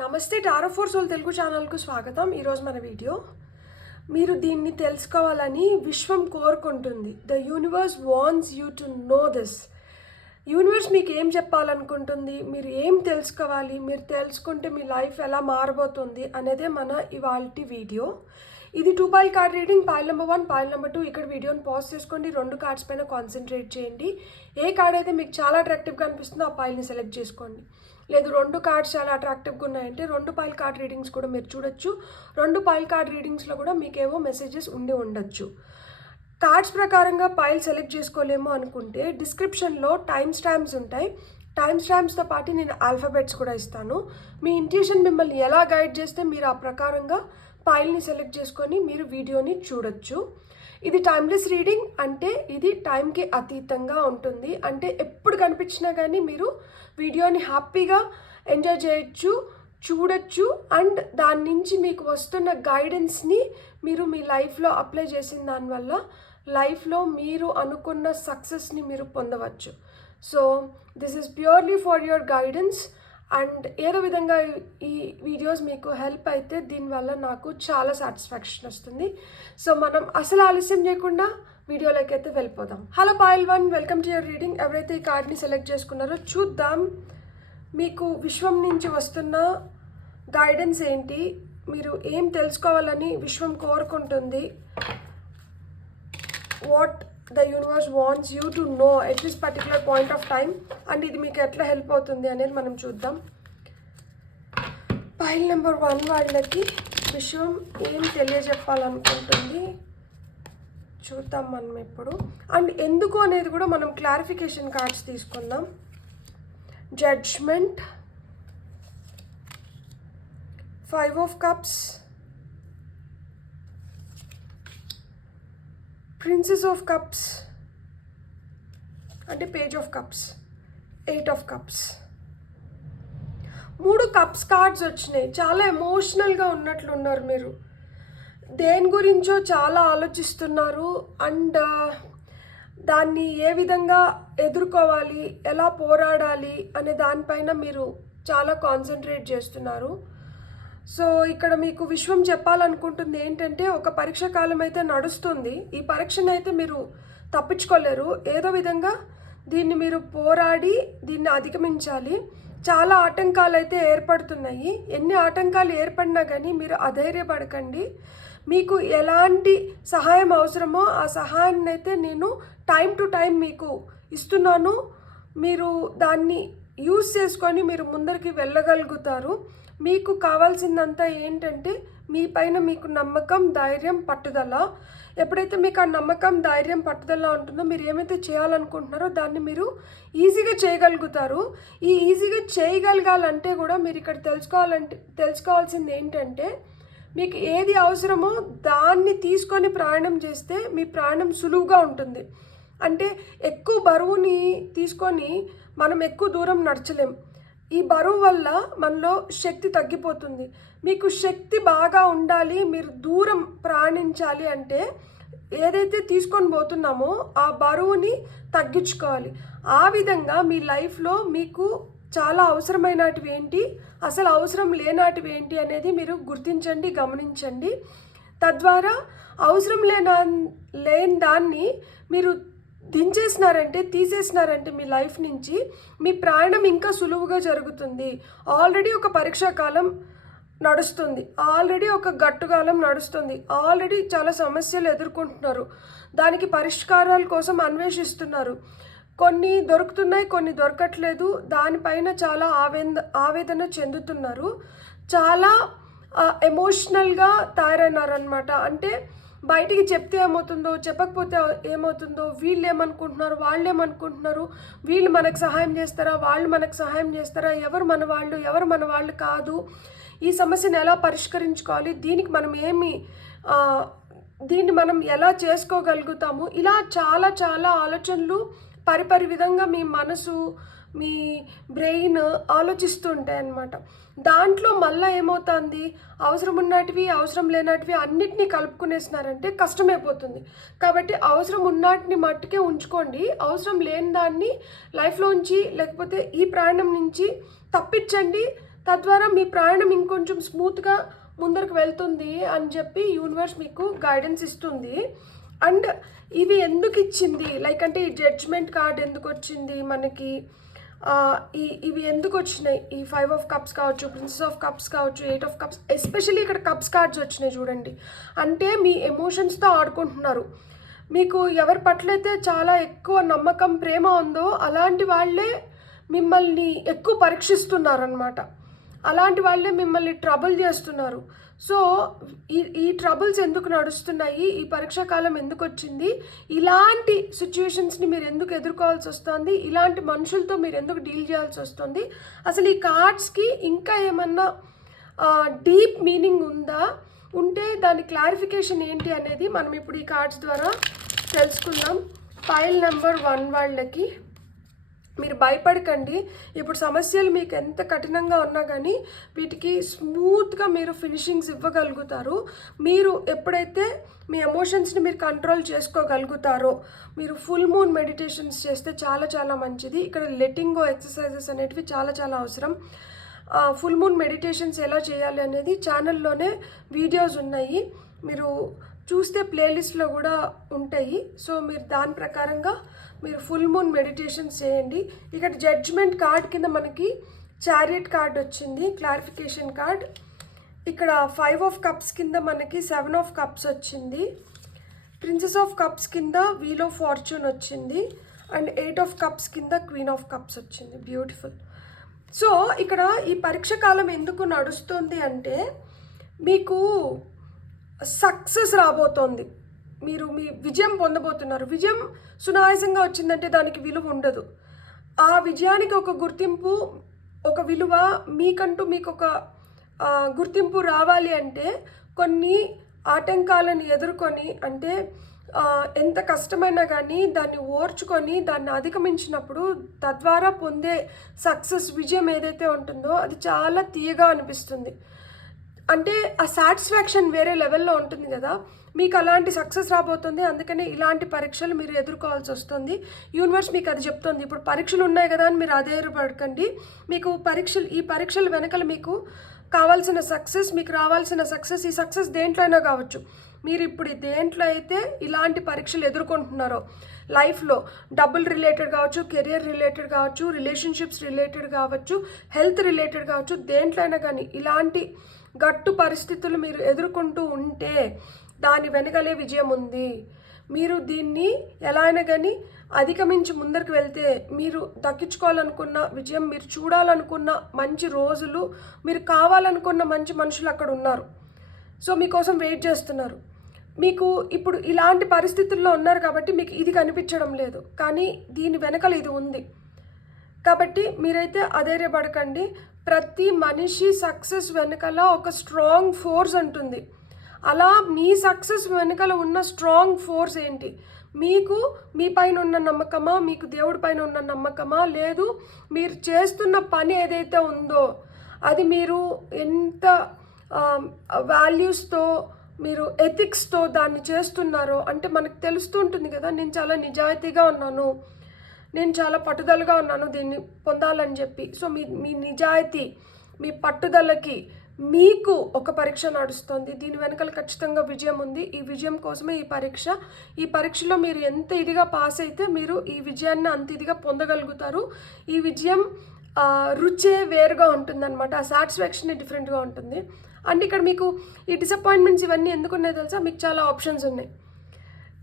నమస్తే tarot four soul Telugu ఛానల్కు స్వాగతం. ఈరోజు మన వీడియో మీరు దీన్ని తెలుసుకోవాలని విశ్వం కోరుకుంటుంది. The universe wants you to know this. Universe మీకు ఏం చెప్పాలనుకుంటుంది, మీరు ఏం తెలుసుకోవాలి, మీరు తెలుసుకుంటే మీ లైఫ్ ఎలా మారబోతుంది అనేదే మన ఇవాల్టి వీడియో. ఇది 2 foil card reading. Foil number 1, foil number 2. ఇక్కడ వీడియోని పాజ్ చేసుకోండి. 2 కార్డ్స్ పైన కాన్సన్ట్రేట్ చేయండి. ఏ కార్డ్ అయితే మీకు చాలా అట్రాక్టివ్గా అనిపిస్తుందో ఆ పాయిల్ని సెలెక్ట్ చేసుకోండి. లేదు 2 కార్డ్స్ చాలా అట్రాక్టివ్గా ఉన్నాయంటే 2 పాయిల్ కార్డ్ రీడింగ్స్ కూడా మీరు చూడొచ్చు. 2 పాయిల్ కార్డ్ రీడింగ్స్లో కూడా మీకేవో మెసేజెస్ ఉండి ఉండొచ్చు. కార్డ్స్ ప్రకారంగా పాయిల్ సెలెక్ట్ చేసుకోలేము అనుకుంటే డిస్క్రిప్షన్లో టైమ్ స్టాంప్స్ ఉంటాయి. టైమ్ స్టాంప్స్తో పాటు నేను ఆల్ఫాబెట్స్ కూడా ఇస్తాను. మీ ఇంట్యూషన్ మిమ్మల్ని ఎలా గైడ్ చేస్తే మీరు ఆ ప్రకారంగా పాయిల్ని సెలెక్ట్ చేసుకొని మీరు వీడియోని చూడొచ్చు. ఇది టైమ్లెస్ రీడింగ్, అంటే ఇది టైంకి అతీతంగా ఉంటుంది. అంటే ఎప్పుడు కనిపించినా కానీ మీరు వీడియోని హ్యాపీగా ఎంజాయ్ చేయొచ్చు, చూడొచ్చు. అండ్ దాని నుంచి మీకు వస్తున్న గైడెన్స్ని మీరు మీ లైఫ్లో అప్లై చేసిన దానివల్ల లైఫ్లో మీరు అనుకున్న సక్సెస్ని మీరు పొందవచ్చు. So this is purely for your guidance. And ఏదో విధంగా ఈ వీడియోస్ మీకు హెల్ప్ అయితే దీనివల్ల నాకు చాలా సాటిస్ఫాక్షన్ వస్తుంది. సో మనం అసలు ఆలస్యం చేయకుండా వీడియోలోకి అయితే వెళ్ళిపోదాం. Hello foil 1, welcome to your reading. ఎవరైతే ఈ కార్డ్ని సెలెక్ట్ చేసుకున్నారో చూద్దాం మీకు విశ్వం నుంచి వస్తున్న గైడెన్స్ ఏంటి, మీరు ఏం తెలుసుకోవాలని విశ్వం కోరుకుంటుంది, what the universe wants you to know at this particular point of time, and ఇది మీకు ఎట్లా హెల్ప్ అవుతుంది అనేది మనం చూద్దాం. పాయిల్ నెంబర్ 1 వాళ్ళకి విషయం ఏం తెలియజెప్పాలనుకుంటుంది చూద్దాం మనం ఇప్పుడు. అండ్ ఎందుకు అనేది కూడా మనం క్లారిఫికేషన్ కార్డ్స్ తీసుకుందాం. Judgment, 5 of cups, princess of cups అంటే page of cups, 8 of cups. 3 cups cards వచ్చినాయి. చాలా ఎమోషనల్గా ఉన్నట్లున్నారు మీరు. దేని గురించో చాలా ఆలోచిస్తున్నారు. అండ్ దాన్ని ఏ విధంగా ఎదుర్కోవాలి, ఎలా పోరాడాలి అనే దానిపైన మీరు చాలా కాన్సన్ట్రేట్ చేస్తున్నారు. సో ఇక్కడ మీకు విశ్వం చెప్పాలనుకుంటుంది ఏంటంటే, ఒక పరీక్ష కాలం అయితే నడుస్తుంది. ఈ పరీక్షను అయితే మీరు తప్పించుకోలేరు. ఏదో విధంగా దీన్ని మీరు పోరాడి దీన్ని అధిగమించాలి. చాలా ఆటంకాలు అయితే ఏర్పడుతున్నాయి. ఎన్ని ఆటంకాలు ఏర్పడినా కానీ మీరు అధైర్యపడకండి. మీకు ఎలాంటి సహాయం అవసరమో ఆ సహాయాన్ని అయితే నేను టైం టు టైం మీకు ఇస్తున్నాను. మీరు దాన్ని యూజ్ చేసుకొని మీరు ముందరికి వెళ్ళగలుగుతారు. మీకు కావాల్సిందంతా ఏంటంటే మీ పైన మీకు నమ్మకం, ధైర్యం, పట్టుదల. ఎప్పుడైతే మీకు ఆ నమ్మకం, ధైర్యం, పట్టుదల ఉంటుందో మీరు ఏమైతే చేయాలనుకుంటున్నారో దాన్ని మీరు ఈజీగా చేయగలుగుతారు. ఈ ఈజీగా చేయగలగాలంటే కూడా మీరు ఇక్కడ తెలుసుకోవాల్సింది ఏంటంటే, మీకు ఏది అవసరమో దాన్ని తీసుకొని ప్రయాణం చేస్తే మీ ప్రయాణం సులువుగా ఉంటుంది. అంటే ఎక్కువ బరువుని తీసుకొని మనం ఎక్కువ దూరం నడచలేం. ఈ బరువు వల్ల మనలో శక్తి తగ్గిపోతుంది. మీకు శక్తి బాగా ఉండాలి, మీరు దూరం ప్రయాణించాలి అంటే ఏదైతే తీసుకొని పోతున్నామో ఆ బరువుని తగ్గించుకోవాలి. ఆ విధంగా మీ లైఫ్లో మీకు చాలా అవసరమైనటివి ఏంటి, అసలు అవసరం లేనాటివి ఏంటి అనేది మీరు గుర్తించండి, గమనించండి. తద్వారా అవసరం లేని దాన్ని మీరు దించేసినారంటే, తీసేసినారంటే మీ లైఫ్ నుంచి మీ ప్రయాణం ఇంకా సులువుగా జరుగుతుంది. ఆల్రెడీ ఒక పరీక్షా కాలం నడుస్తుంది, ఆల్రెడీ ఒక గట్టుకాలం నడుస్తుంది, ఆల్రెడీ చాలా సమస్యలు ఎదుర్కొంటున్నారు. దానికి పరిష్కారాల కోసం అన్వేషిస్తున్నారు. కొన్ని దొరుకుతున్నాయి, కొన్ని దొరకట్లేదు. దానిపైన చాలా ఆవేదన చెందుతున్నారు. చాలా ఎమోషనల్గా తయారైనారనమాట. అంటే బయటికి చెప్తే ఏమవుతుందో, చెప్పకపోతే ఏమవుతుందో, వీళ్ళు ఏమనుకుంటున్నారు, వాళ్ళు ఏమనుకుంటున్నారు, వీళ్ళు మనకు సహాయం చేస్తారా, వాళ్ళు మనకు సహాయం చేస్తారా, ఎవరు మన వాళ్ళు కాదు, ఈ సమస్యను ఎలా పరిష్కరించుకోవాలి, దీన్ని మనం ఎలా చేసుకోగలుగుతాము, ఇలా చాలా చాలా ఆలోచనలు పరిపరి విధంగా మీ మనసు, మీ బ్రెయిన్ ఆలోచిస్తూ ఉంటాయి అన్నమాట. దాంట్లో మళ్ళీ ఏమవుతుంది, అవసరం ఉన్నటివి, అవసరం లేనటివి అన్నిటినీ కలుపుకునేసినారంటే కష్టమైపోతుంది. కాబట్టి అవసరం ఉన్నటిని మట్టుకే ఉంచుకోండి. అవసరం లేని దాన్ని లైఫ్లోంచి లేకపోతే ఈ ప్రయాణం నుంచి తప్పించండి. తద్వారా మీ ప్రయాణం ఇంకొంచెం స్మూత్గా ముందరకు వెళ్తుంది అని చెప్పి యూనివర్స్ మీకు గైడెన్స్ ఇస్తుంది. అండ్ ఇవి ఎందుకు ఇచ్చింది, లైక్ అంటే ఈ జడ్జ్మెంట్ కార్డ్ ఎందుకు వచ్చింది మనకి, ఇవి ఎందుకు వచ్చినాయి, ఈ 5 ఆఫ్ కప్స్ కావచ్చు, ప్రిన్సెస్ ఆఫ్ కప్స్ కావచ్చు, 8 ఆఫ్ కప్స్, ఎస్పెషల్లీ ఇక్కడ కప్స్ కార్డ్స్ వచ్చినాయి చూడండి. అంటే మీ ఎమోషన్స్తో ఆడుకుంటున్నారు. మీకు ఎవరి పట్లయితే చాలా ఎక్కువ నమ్మకం, ప్రేమ ఉందో అలాంటి వాళ్ళే మిమ్మల్ని ఎక్కువ పరీక్షిస్తున్నారనమాట. అలాంటి వాళ్ళే మిమ్మల్ని ట్రబుల్ చేస్తున్నారు. సో ఈ ట్రబుల్స్ ఎందుకు నడుస్తున్నాయి, ఈ పరీక్షా కాలం ఎందుకు వచ్చింది, ఇలాంటి సిచ్యువేషన్స్ని మీరు ఎందుకు ఎదుర్కోవాల్సి వస్తుంది, ఇలాంటి మనుషులతో మీరు ఎందుకు డీల్ చేయాల్సి వస్తుంది, అసలు ఈ కార్డ్స్కి ఇంకా ఏమన్నా డీప్ మీనింగ్ ఉంటే దాని క్లారిఫికేషన్ ఏంటి అనేది మనం ఇప్పుడు ఈ కార్డ్స్ ద్వారా తెలుసుకుందాం. పైల్ నెంబర్ 1 వాళ్ళకి మీరు భయపడకండి. ఇప్పుడు సమస్యలు మీకు ఎంత కఠినంగా ఉన్నా కానీ వీటికి స్మూత్గా మీరు ఫినిషింగ్స్ ఇవ్వగలుగుతారు. మీరు ఎప్పుడైతే మీ ఎమోషన్స్ని మీరు కంట్రోల్ చేసుకోగలుగుతారో, మీరు ఫుల్ మూన్ మెడిటేషన్స్ చేస్తే చాలా చాలా మంచిది. ఇక్కడ లెట్టింగ్ గో ఎక్సర్సైజెస్ అనేటివి చాలా చాలా అవసరం. ఫుల్ మూన్ మెడిటేషన్స్ ఎలా చేయాలి అనేది ఛానల్లోనే వీడియోస్ ఉన్నాయి, మీరు చూస్తే ప్లేలిస్ట్లో కూడా ఉంటాయి. సో మీరు దాని ప్రకారంగా మీరు ఫుల్ మూన్ మెడిటేషన్స్ చేయండి. ఇక్కడ జడ్జ్మెంట్ కార్డ్ కింద మనకి చారియట్ కార్డ్ వచ్చింది, క్లారిఫికేషన్ కార్డ్. ఇక్కడ 5 ఆఫ్ కప్స్ కింద మనకి 7 ఆఫ్ కప్స్ వచ్చింది. ప్రిన్సెస్ ఆఫ్ కప్స్ కింద వీల్ ఆఫ్ ఫార్చ్యూన్ వచ్చింది. అండ్ 8 ఆఫ్ కప్స్ కింద క్వీన్ ఆఫ్ కప్స్ వచ్చింది. బ్యూటిఫుల్. సో ఇక్కడ ఈ పరీక్ష కాలం ఎందుకు నడుస్తుంది అంటే మీకు సక్సెస్ రాబోతోంది, మీరు మీ విజయం పొందబోతున్నారు. విజయం సునాయాసంగా వచ్చిందంటే దానికి విలువ ఉండదు. ఆ విజయానికి ఒక గుర్తింపు, ఒక విలువ, మీకంటూ మీకు ఒక గుర్తింపు రావాలి అంటే కొన్ని ఆటంకాలను ఎదుర్కొని, అంటే ఎంత కష్టమైనా కానీ దాన్ని ఓర్చుకొని దాన్ని అధిగమించినప్పుడు తద్వారా పొందే సక్సెస్, విజయం ఏదైతే ఉంటుందో అది చాలా తీయగా అనిపిస్తుంది. అంటే ఆ సాటిస్ఫాక్షన్ వేరే లెవెల్లో ఉంటుంది కదా. మీకు అలాంటి సక్సెస్ రాబోతుంది, అందుకని ఇలాంటి పరీక్షలు మీరు ఎదుర్కోవాల్సి వస్తుంది. యూనివర్స్ మీకు అది చెప్తుంది. ఇప్పుడు పరీక్షలు ఉన్నాయి కదా అని మీరు అధైర్యపడకండి. మీకు ఈ పరీక్షల వెనకాల మీకు కావాల్సిన సక్సెస్, మీకు రావాల్సిన సక్సెస్, ఈ సక్సెస్ దేంట్లో అయినా కావచ్చు. మీరు ఇప్పుడు దేంట్లో అయితే ఇలాంటి పరీక్షలు ఎదుర్కొంటున్నారో లైఫ్లో, డబ్బుల్ రిలేటెడ్ కావచ్చు, కెరియర్ రిలేటెడ్ కావచ్చు, రిలేషన్షిప్స్ రిలేటెడ్ కావచ్చు, హెల్త్ రిలేటెడ్ కావచ్చు, దేంట్లో అయినా కానీ ఇలాంటి గట్టు పరిస్థితులు మీరు ఎదుర్కొంటూ ఉంటే దాని వెనకలే విజయం ఉంది. మీరు దీన్ని ఎలా అయినా కానీ అధిగమించి ముందరికి వెళ్తే మీరు దక్కించుకోవాలనుకున్న విజయం, మీరు చూడాలనుకున్న మంచి రోజులు, మీరు కావాలనుకున్న మంచి మనుషులు అక్కడ ఉన్నారు. సో మీకోసం వెయిట్ చేస్తున్నారు. మీకు ఇప్పుడు ఇలాంటి పరిస్థితుల్లో ఉన్నారు కాబట్టి మీకు ఇది కనిపించడం లేదు, కానీ దీని వెనకల ఇది ఉంది. కాబట్టి మీరైతే అధైర్యపడకండి. ప్రతి మనిషి సక్సెస్ వెనకాల ఒక స్ట్రాంగ్ ఫోర్స్ ఉంటుంది. అలా మీ సక్సెస్ వెనకాల ఉన్న స్ట్రాంగ్ ఫోర్స్ ఏంటి? మీకు మీ పైన ఉన్న నమ్మకమా, మీకు దేవుడి పైన ఉన్న నమ్మకమా, లేదు మీరు చేస్తున్న పని ఏదైతే ఉందో అది మీరు ఎంత వాల్యూస్తో, మీరు ఎథిక్స్తో దాన్ని చేస్తున్నారో, అంటే మనకు తెలుస్తూ ఉంటుంది కదా, నేను చాలా నిజాయితీగా ఉన్నాను, నేను చాలా పట్టుదలగా ఉన్నాను దీన్ని పొందాలని చెప్పి. సో మీ నిజాయితీ, మీ పట్టుదలకి మీకు ఒక పరీక్ష నడుస్తుంది. దీని వెనకాల ఖచ్చితంగా విజయం ఉంది. ఈ విజయం కోసమే ఈ పరీక్ష. ఈ పరీక్షలో మీరు ఎంత ఇదిగా పాస్ అయితే మీరు ఈ విజయాన్ని అంత ఇదిగా పొందగలుగుతారు. ఈ విజయం రుచే వేరుగా ఉంటుందన్నమాట. ఆ సాటిస్ఫాక్షన్ డిఫరెంట్గా ఉంటుంది. అంటే ఇక్కడ మీకు ఈ డిసప్పాయింట్మెంట్స్ ఇవన్నీ ఎందుకు ఉన్నాయో తెలుసా? మీకు చాలా ఆప్షన్స్ ఉన్నాయి.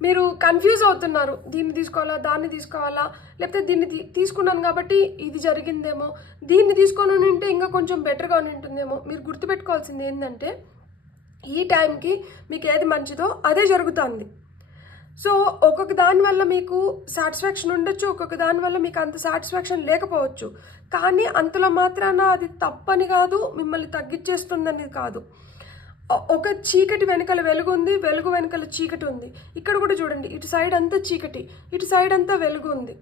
మీరు కన్ఫ్యూజ్ అవుతున్నారు, దీన్ని తీసుకోవాలా, దాన్ని తీసుకోవాలా, లేకపోతే దీన్ని తీసుకున్నాను కాబట్టి ఇది జరిగిందేమో, దీన్ని తీసుకొని ఉంటే ఇంకా కొంచెం బెటర్గా ఉంటుందేమో. మీరు గుర్తుపెట్టుకోవాల్సింది ఏంటంటే ఈ టైంకి మీకు ఏది మంచిదో అదే జరుగుతుంది. సో ఒక్కొక్క దానివల్ల మీకు సాటిస్ఫాక్షన్ ఉండొచ్చు, ఒక్కొక్క దానివల్ల మీకు అంత సాటిస్ఫాక్షన్ లేకపోవచ్చు. కానీ అంతలో మాత్రాన అది తప్పని కాదు, మిమ్మల్ని తగ్గించేస్తుందని కాదు. ఒక చీకటి వెనకాల వెలుగు ఉంది, వెలుగు వెనకాల చీకటి ఉంది. ఇక్కడ కూడా చూడండి, ఇటు సైడ్ అంతా చీకటి, ఇటు సైడ్ అంతా వెలుగు ఉంది.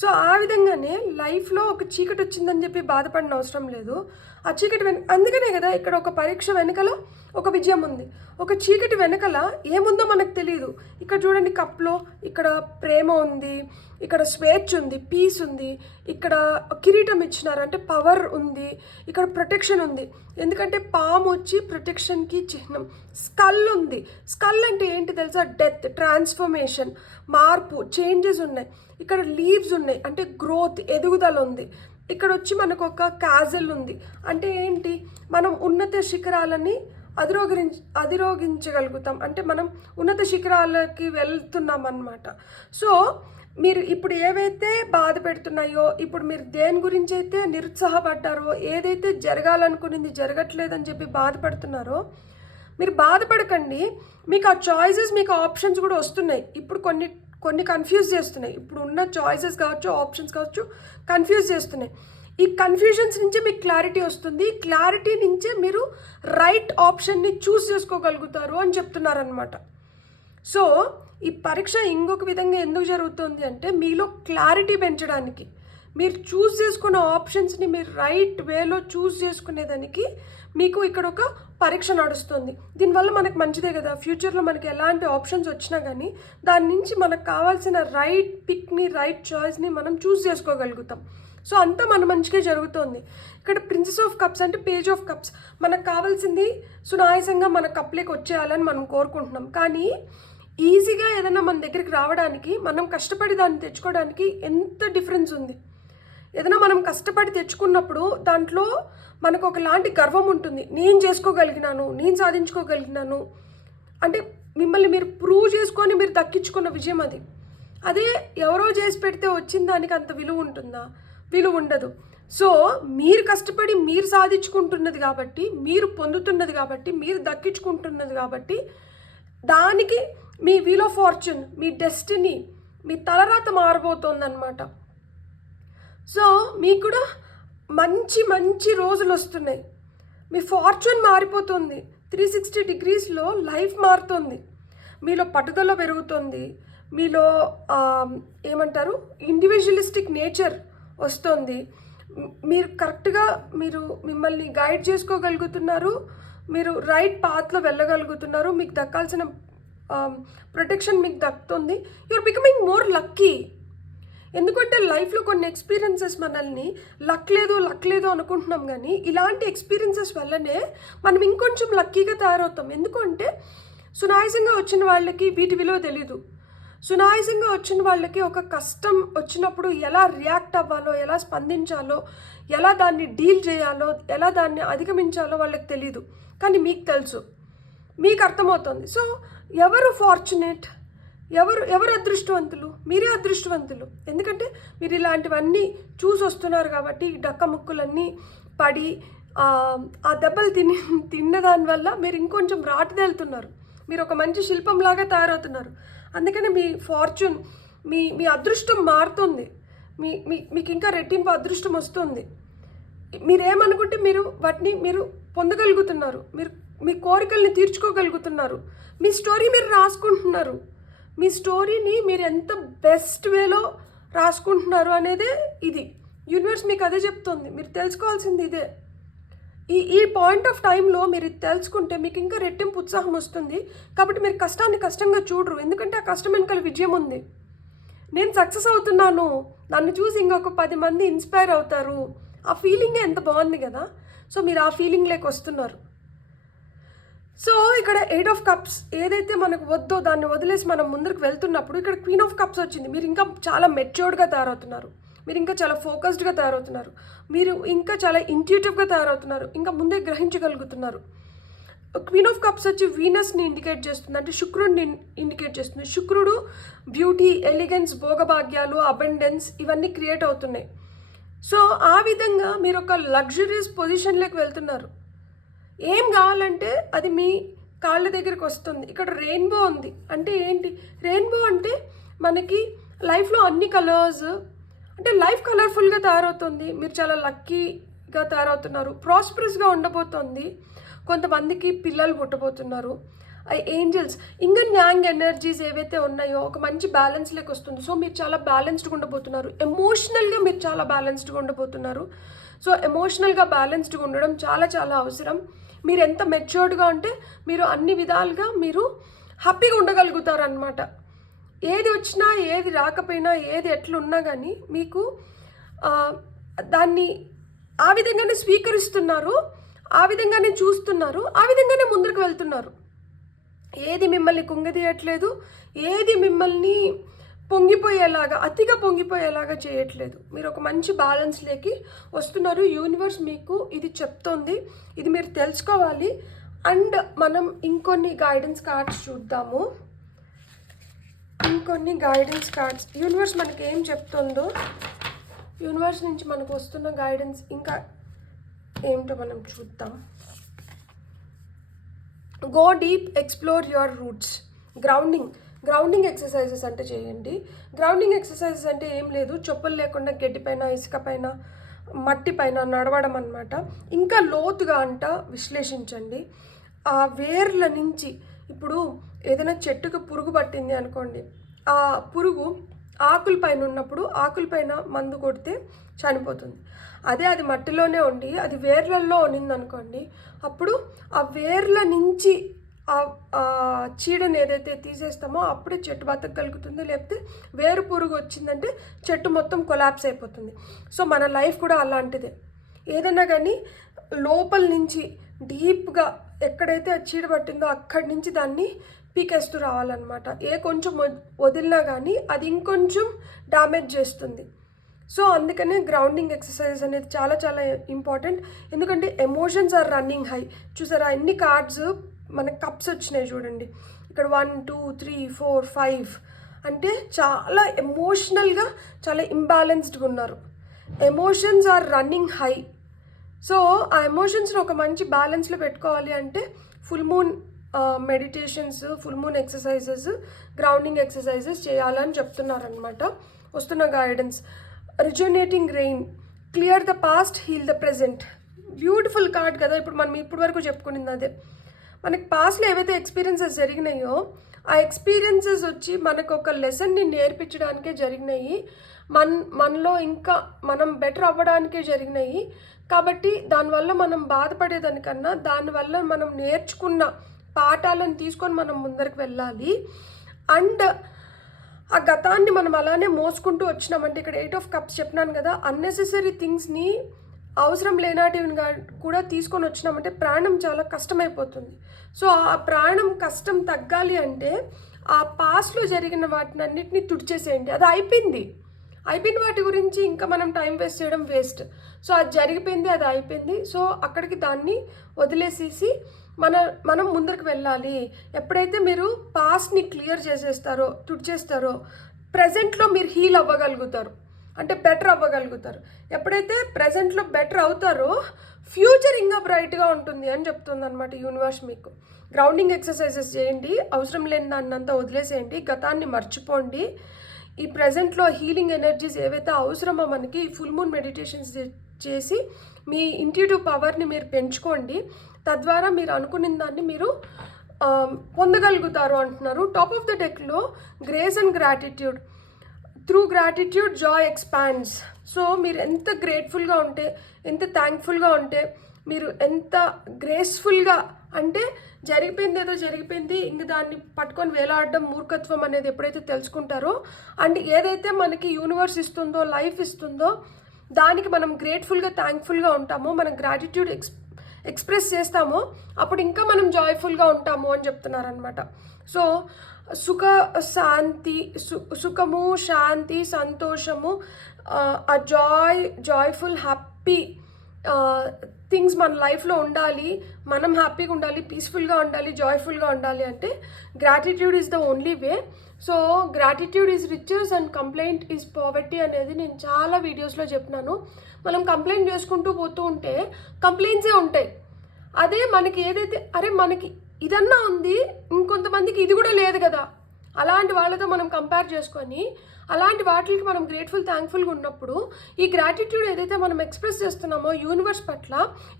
సో ఆ విధంగానే లైఫ్లో ఒక చీకటి వచ్చిందని చెప్పి బాధపడిన అవసరం లేదు. ఆ చీకటి అందుకనే కదా ఇక్కడ ఒక పరీక్ష వెనకల ఒక విజయం ఉంది. ఒక చీకటి వెనకల ఏముందో మనకు తెలియదు. ఇక్కడ చూడండి, కప్లో ఇక్కడ ప్రేమ ఉంది, ఇక్కడ స్వేచ్ఛ ఉంది, పీస్ ఉంది, ఇక్కడ కిరీటం ఇచ్చినారు అంటే పవర్ ఉంది, ఇక్కడ ప్రొటెక్షన్ ఉంది. ఎందుకంటే పాము వచ్చి ప్రొటెక్షన్కి చిహ్నం. స్కల్ ఉంది. స్కల్ అంటే ఏంటి తెలుసా? డెత్, ట్రాన్స్ఫర్మేషన్, మార్పు, చేంజెస్ ఉన్నాయి. ఇక్కడ లీవ్స్ ఉన్నాయి అంటే గ్రోత్, ఎదుగుదల ఉంది. ఇక్కడ వచ్చి మనకు ఒక క్యాజల్ ఉంది అంటే ఏంటి? మనం ఉన్నత శిఖరాలని అధిరోగించగలుగుతాం అంటే మనం ఉన్నత శిఖరాలకి వెళ్తున్నాం అన్నమాట. సో మీరు ఇప్పుడు ఏవైతే బాధ పెడుతున్నాయో, ఇప్పుడు మీరు దేని గురించి అయితే నిరుత్సాహపడ్డారో, ఏదైతే జరగాలనుకునింది జరగట్లేదని చెప్పి బాధపడుతున్నారో, మీరు బాధపడకండి. మీకు ఆ చాయిసెస్, మీకు ఆప్షన్స్ కూడా వస్తున్నాయి. ఇప్పుడు కొన్ని కన్ఫ్యూజ్ చేస్తున్నాయి. ఇప్పుడు ఉన్న చాయిసెస్ కావచ్చు, ఆప్షన్స్ కావచ్చు, కన్ఫ్యూజ్ చేస్తున్నాయి. ఈ కన్ఫ్యూజన్స్ నుంచే మీకు క్లారిటీ వస్తుంది. క్లారిటీ నుంచే మీరు రైట్ ఆప్షన్ని చూస్ చేసుకోగలుగుతారు అని చెప్తున్నారనమాట. సో ఈ పరీక్ష ఇంకొక విధంగా ఎందుకు జరుగుతుంది అంటే మీలో క్లారిటీ పెంచడానికి, మీరు చూస్ చేసుకున్న ఆప్షన్స్ని మీరు రైట్ వేలో చూస్ చేసుకునేదానికి మీకు ఇక్కడ ఒక పరీక్ష నడుస్తుంది. దీనివల్ల మనకు మంచిదే కదా. ఫ్యూచర్లో మనకి ఎలాంటి ఆప్షన్స్ వచ్చినా కానీ దాని నుంచి మనకు కావాల్సిన రైట్ పిక్ని, రైట్ చాయిస్ని మనం చూస్ చేసుకోగలుగుతాం. సో అంతా మన మంచిగా జరుగుతుంది. ఇక్కడ ప్రిన్సెస్ ఆఫ్ కప్స్ అంటే పేజ్ ఆఫ్ కప్స్. మనకు కావాల్సింది సునాయాసంగా మన కప్లోకి వచ్చేయాలని మనం కోరుకుంటున్నాం. కానీ ఈజీగా ఏదైనా మన దగ్గరికి రావడానికి, మనం కష్టపడి దాన్ని తెచ్చుకోవడానికి ఎంత డిఫరెన్స్ ఉంది. ఏదైనా మనం కష్టపడి తెచ్చుకున్నప్పుడు దాంట్లో మనకు ఒకలాంటి గర్వం ఉంటుంది. నేను చేసుకోగలిగినాను, నేను సాధించుకోగలిగినాను అంటే మిమ్మల్ని మీరు ప్రూవ్ చేసుకొని మీరు దక్కించుకున్న విజయం అది. అదే ఎవరో చేసి పెడితే వచ్చిన దానికి అంత విలువ ఉంటుందా? విలువ ఉండదు. సో మీరు కష్టపడి మీరు సాధించుకుంటున్నది కాబట్టి, మీరు పొందుతున్నది కాబట్టి, మీరు దక్కించుకుంటున్నది కాబట్టి దానికి మీ వీల్ ఆఫ్ ఫార్చ్యూన్, మీ డెస్టినీ, మీ తలరాత మారబోతోందన్నమాట. సో మీకు కూడా మంచి మంచి రోజులు వస్తున్నాయి. మీ ఫార్చ్యూన్ మారిపోతుంది. 360 డిగ్రీస్లో లైఫ్ మారుతుంది. మీలో పట్టుదల పెరుగుతుంది. మీలో ఏమంటారు, ఇండివిజువలిస్టిక్ నేచర్ వస్తుంది. మీరు కరెక్ట్గా మిమ్మల్ని గైడ్ చేసుకోగలుగుతున్నారు. మీరు రైట్ పాత్లో వెళ్ళగలుగుతున్నారు. మీకు దక్కాల్సిన ప్రొటెక్షన్ మీకు దక్కుతుంది. You're becoming more lucky. ఎందుకంటే లైఫ్లో కొన్ని ఎక్స్పీరియన్సెస్ మనల్ని లక్ లేదు అనుకుంటున్నాం. కానీ ఇలాంటి ఎక్స్పీరియన్సెస్ వల్లనే మనం ఇంకొంచెం లక్కీగా తయారవుతాం. ఎందుకంటే సునాయాసంగా వచ్చిన వాళ్ళకి వీటి విలువ తెలీదు. సునాయాసంగా వచ్చిన వాళ్ళకి ఒక కష్టం వచ్చినప్పుడు ఎలా రియాక్ట్ అవ్వాలో, ఎలా స్పందించాలో, ఎలా దాన్ని డీల్ చేయాలో, ఎలా దాన్ని అధిగమించాలో వాళ్ళకి తెలీదు. కానీ మీకు తెలుసు, మీకు అర్థమవుతుంది. సో ఎవరు ఫార్చునేట్, ఎవరు అదృష్టవంతులు? మీరే అదృష్టవంతులు. ఎందుకంటే మీరు ఇలాంటివన్నీ చూసి వస్తున్నారు కాబట్టి. డక్క ముక్కులన్నీ పడి ఆ దెబ్బలు తిన్న దానివల్ల మీరు ఇంకొంచెం రాటిదేలుతున్నారు. మీరు ఒక మంచి శిల్పంలాగా తయారవుతున్నారు. అందుకని మీ ఫార్చ్యూన్, మీ అదృష్టం మారుతుంది. మీకు ఇంకా రెట్టింపు అదృష్టం వస్తుంది. మీరేమనుకుంటే వాటిని మీరు పొందగలుగుతున్నారు. మీ కోరికల్ని తీర్చుకోగలుగుతున్నారు. మీ స్టోరీ మీరు రాసుకుంటున్నారు. మీ స్టోరీని మీరు ఎంత బెస్ట్ వేలో రాసుకుంటున్నారు అనేదే ఇది. యూనివర్స్ మీకు అదే చెప్తుంది. మీరు తెలుసుకోవాల్సింది ఇదే. ఈ పాయింట్ ఆఫ్ టైంలో మీరు ఇది తెలుసుకుంటే మీకు ఇంకా రెట్టింపు ఉత్సాహం వస్తుంది. కాబట్టి మీరు కష్టాన్ని కష్టంగా చూడరు. ఎందుకంటే ఆ కష్టం వెనకాల విజయం ఉంది. నేను సక్సెస్ అవుతున్నాను, నన్ను చూసి ఇంకొక 10 మంది ఇన్స్పైర్ అవుతారు. ఆ ఫీలింగే ఎంత బాగుంది కదా. సో మీరు ఆ ఫీలింగ్లోకి వస్తున్నారు. సో ఇక్కడ 8 ఆఫ్ కప్స్ ఏదైతే మనకు వద్దో దాన్ని వదిలేసి మనం ముందుకు వెళ్తున్నప్పుడు ఇక్కడ క్వీన్ ఆఫ్ కప్స్ వచ్చింది. మీరు ఇంకా చాలా మెచ్యూర్డ్గా తయారవుతున్నారు. మీరు ఇంకా చాలా ఫోకస్డ్గా తయారవుతున్నారు. మీరు ఇంకా చాలా ఇంట్యూటివ్గా తయారవుతున్నారు. ఇంకా ముందే గ్రహించగలుగుతున్నారు. క్వీన్ ఆఫ్ కప్స్ వచ్చి వీనస్ని ఇండికేట్ చేస్తుంది, అంటే శుక్రుడిని ఇండికేట్ చేస్తుంది. శుక్రుడు బ్యూటీ, ఎలిగెన్స్, భోగభాగ్యాలు, అబండెన్స్ ఇవన్నీ క్రియేట్ అవుతున్నాయి. సో ఆ విధంగా మీరు ఒక లగ్జరియస్ పొజిషన్లోకి వెళ్తున్నారు. ఏం కావాలంటే అది మీ కాళ్ళ దగ్గరికి వస్తుంది. ఇక్కడ రెయిన్బో ఉంది. అంటే ఏంటి? రెయిన్బో అంటే మనకి లైఫ్లో అన్ని కలర్స్, అంటే లైఫ్ కలర్ఫుల్గా తయారవుతుంది. మీరు చాలా లక్కీగా తయారవుతున్నారు. ప్రాస్పరస్గా ఉండబోతుంది. కొంతమందికి పిల్లలు పుట్టబోతున్నారు. ఏంజల్స్ ఇంగన్ యాంగ్ ఎనర్జీస్ ఏవైతే ఉన్నాయో ఒక మంచి బ్యాలెన్స్లోకి వస్తుంది. సో మీరు చాలా బ్యాలెన్స్డ్గా ఉండబోతున్నారు. ఎమోషనల్గా మీరు చాలా బ్యాలెన్స్డ్గా ఉండబోతున్నారు. సో ఎమోషనల్గా బ్యాలెన్స్డ్గా ఉండడం చాలా చాలా అవసరం. మీరు ఎంత మెచ్యూర్డ్గా ఉంటే మీరు అన్ని విధాలుగా మీరు హ్యాపీగా ఉండగలుగుతారు అనమాట. ఏది వచ్చినా ఏది రాకపోయినా ఏది ఎట్లున్నా కానీ మీకు దాన్ని ఆ విధంగానే స్వీకరిస్తున్నారు, ఆ విధంగానే చూస్తున్నారు, ఆ విధంగానే ముందుకు వెళ్తున్నారు. ఏది మిమ్మల్ని కుంగదీయట్లేదు, ఏది మిమ్మల్ని పొంగిపోయేలాగా అతిగా పొంగిపోయేలాగా చేయట్లేదు. మీరు ఒక మంచి బ్యాలెన్స్లోకి వస్తున్నారు. యూనివర్స్ మీకు ఇది చెప్తోంది, ఇది మీరు తెలుసుకోవాలి. అండ్ మనం ఇంకొన్ని గైడెన్స్ కార్డ్స్ చూద్దాము. ఇంకొన్ని గైడెన్స్ కార్డ్స్ యూనివర్స్ మనకి ఏం చెప్తుందో, యూనివర్స్ నుంచి మనకు వస్తున్న గైడెన్స్ ఇంకా ఏమిటో మనం చూద్దాం. Go deep, explore your roots. Grounding exercises అంటే చేయండి. గ్రౌండింగ్ ఎక్సర్సైజెస్ అంటే ఏం లేదు, చెప్పులు లేకుండా గడ్డి పైన, ఇసుక పైన, మట్టి పైన నడవడం అనమాట. ఇంకా లోతుగా విశ్లేషించండి. ఆ వేర్ల నుంచి, ఇప్పుడు ఏదైనా చెట్టుకు పురుగు పట్టింది అనుకోండి, ఆ పురుగు ఆకుల పైన ఉన్నప్పుడు ఆకుల పైన మందు కొడితే చనిపోతుంది. అదే అది మట్టిలోనే ఉండి అది వేర్లలో ఉన్నిందనుకోండి, అప్పుడు ఆ వేర్ల నుంచి ఆ చీడని ఏదైతే తీసేస్తామో అప్పుడే చెట్టు బతకగలుగుతుంది. లేకపోతే వేరు పురుగు వచ్చిందంటే చెట్టు మొత్తం కొలాప్స్ అయిపోతుంది. సో మన లైఫ్ కూడా అలాంటిదే. ఏదైనా కానీ లోపల నుంచి డీప్గా ఎక్కడైతే ఆ చీడ పట్టిందో అక్కడి నుంచి దాన్ని పీకేస్తూ రావాలన్నమాట. కొంచెం వదిలినా కానీ అది ఇంకొంచెం డ్యామేజ్ చేస్తుంది. సో అందుకనే గ్రౌండింగ్ ఎక్సర్సైజ్ అనేది చాలా చాలా ఇంపార్టెంట్. ఎందుకంటే ఎమోషన్స్ ఆర్ రన్నింగ్ హై. చూసారా ఎన్ని కార్డ్స్ మనకు కప్స్ వచ్చినాయి చూడండి. ఇక్కడ 1 2 3 4 5 అంటే చాలా ఎమోషనల్గా చాలా ఇంబ్యాలెన్స్డ్గా ఉన్నారు. Emotions are running high. So ఆ ఎమోషన్స్ని ఒక మంచి బ్యాలెన్స్లో పెట్టుకోవాలి అంటే full moon meditations, full moon exercises, grounding exercises చేయాలని చెప్తున్నారనమాట. వస్తున్న guidance regenerating rain, clear the past, heal the present. Beautiful card కదా. ఇప్పుడు మనం ఇప్పటి వరకు చెప్పుకునింది అదే. మనకి పాస్ట్లో ఏవైతే ఎక్స్పీరియన్సెస్ జరిగినాయో ఆ ఎక్స్పీరియన్సెస్ వచ్చి మనకు ఒక లెసన్ని నేర్పించడానికే జరిగినాయి. మనలో ఇంకా మనం బెటర్ అవ్వడానికే జరిగినాయి. కాబట్టి దానివల్ల మనం బాధపడేదానికన్నా దానివల్ల మనం నేర్చుకున్న పాఠాలను తీసుకొని మనం ముందరికి వెళ్ళాలి. అండ్ ఆ గతాన్ని మనం అలానే మోసుకుంటూ వచ్చినామంటే, ఇక్కడ 8 ఆఫ్ కప్స్ చెప్పినాను కదా, అన్నెసెసరీ థింగ్స్ని అవసరం లేనాటివి కూడా తీసుకొని వచ్చినామంటే ప్రాణం చాలా కష్టమైపోతుంది. సో ఆ ప్రాణం కష్టం తగ్గాలి అంటే ఆ పాస్ట్లో జరిగిన వాటిని అన్నిటినీ తుడిచేసేయండి. అది అయిపోయిన వాటి గురించి ఇంకా మనం టైం వేస్ట్ చేయడం వేస్ట్. సో అది జరిగిపోయింది, అది అయిపోయింది. సో అక్కడికి దాన్ని వదిలేసేసి మనం ముందరికి వెళ్ళాలి. ఎప్పుడైతే మీరు పాస్ట్ని క్లియర్ చేసేస్తారో, తుడిచేస్తారో, ప్రజెంట్లో మీరు హీల్ అవ్వగలుగుతారు, అంటే బెటర్ అవ్వగలుగుతారు. ఎప్పుడైతే ప్రజెంట్లో బెటర్ అవుతారో ఫ్యూచర్ ఇంకా బ్రైట్గా ఉంటుంది అని చెప్తుంది అనమాట యూనివర్స్ మీకు. గ్రౌండింగ్ ఎక్సర్సైజెస్ చేయండి, అవసరం లేని దాన్ని అంతా వదిలేసేయండి, గతాన్ని మర్చిపోండి. ఈ ప్రజెంట్లో హీలింగ్ ఎనర్జీస్ ఏవైతే అవసరమో మనకి ఫుల్ మూన్ మెడిటేషన్స్ చేసి మీ ఇంట్యూటివ్ పవర్ని మీరు పెంచుకోండి. తద్వారా మీరు అనుకున్న దాన్ని మీరు పొందగలుగుతారు అంటున్నారు. టాప్ ఆఫ్ ద డెక్లో grace and gratitude. Through gratitude joy expands. So మీరు ఎంత గ్రేట్ఫుల్గా ఉంటే, ఎంత థ్యాంక్ఫుల్గా ఉంటే, మీరు ఎంత గ్రేస్ఫుల్గా అంటే జరిగిపోయింది ఏదో జరిగిపోయింది ఇంక దాన్ని పట్టుకొని వేలాడడం మూర్ఖత్వం అనేది ఎప్పుడైతే తెలుసుకుంటారో, అండ్ ఏదైతే మనకి యూనివర్స్ ఇస్తుందో, లైఫ్ ఇస్తుందో దానికి మనం గ్రేట్ఫుల్గా థ్యాంక్ఫుల్గా ఉంటామో, మనం గ్రాటిట్యూడ్ ఎక్స్ప్రెస్ చేస్తామో అప్పుడు ఇంకా మనం జాయ్ఫుల్గా ఉంటాము అని చెప్తున్నారనమాట. సో సుఖము, శాంతి, సంతోషము, ఆ జాయ్ఫుల్ హ్యాపీ థింగ్స్ మన లైఫ్లో ఉండాలి. మనం హ్యాపీగా ఉండాలి, పీస్ఫుల్గా ఉండాలి, జాయ్ఫుల్గా ఉండాలి అంటే gratitude is the only way. So gratitude is riches and complaint is poverty అనేది నేను చాలా వీడియోస్లో చెప్పినాను. మనం కంప్లైంట్ చేసుకుంటూ పోతూ ఉంటే కంప్లైంట్సే ఉంటాయి. అదే మనకి ఏదైతే అరే మనకి ఇదన్నా ఉంది, ఇంకొంతమందికి ఇది కూడా లేదు కదా అలాంటి వాళ్ళతో మనం కంపేర్ చేసుకొని అలాంటి వాటికి మనం గ్రేట్ఫుల్ థ్యాంక్ఫుల్గా ఉన్నప్పుడు ఈ గ్రాటిట్యూడ్ ఏదైతే మనం ఎక్స్ప్రెస్ చేస్తున్నామో యూనివర్స్ పట్ల,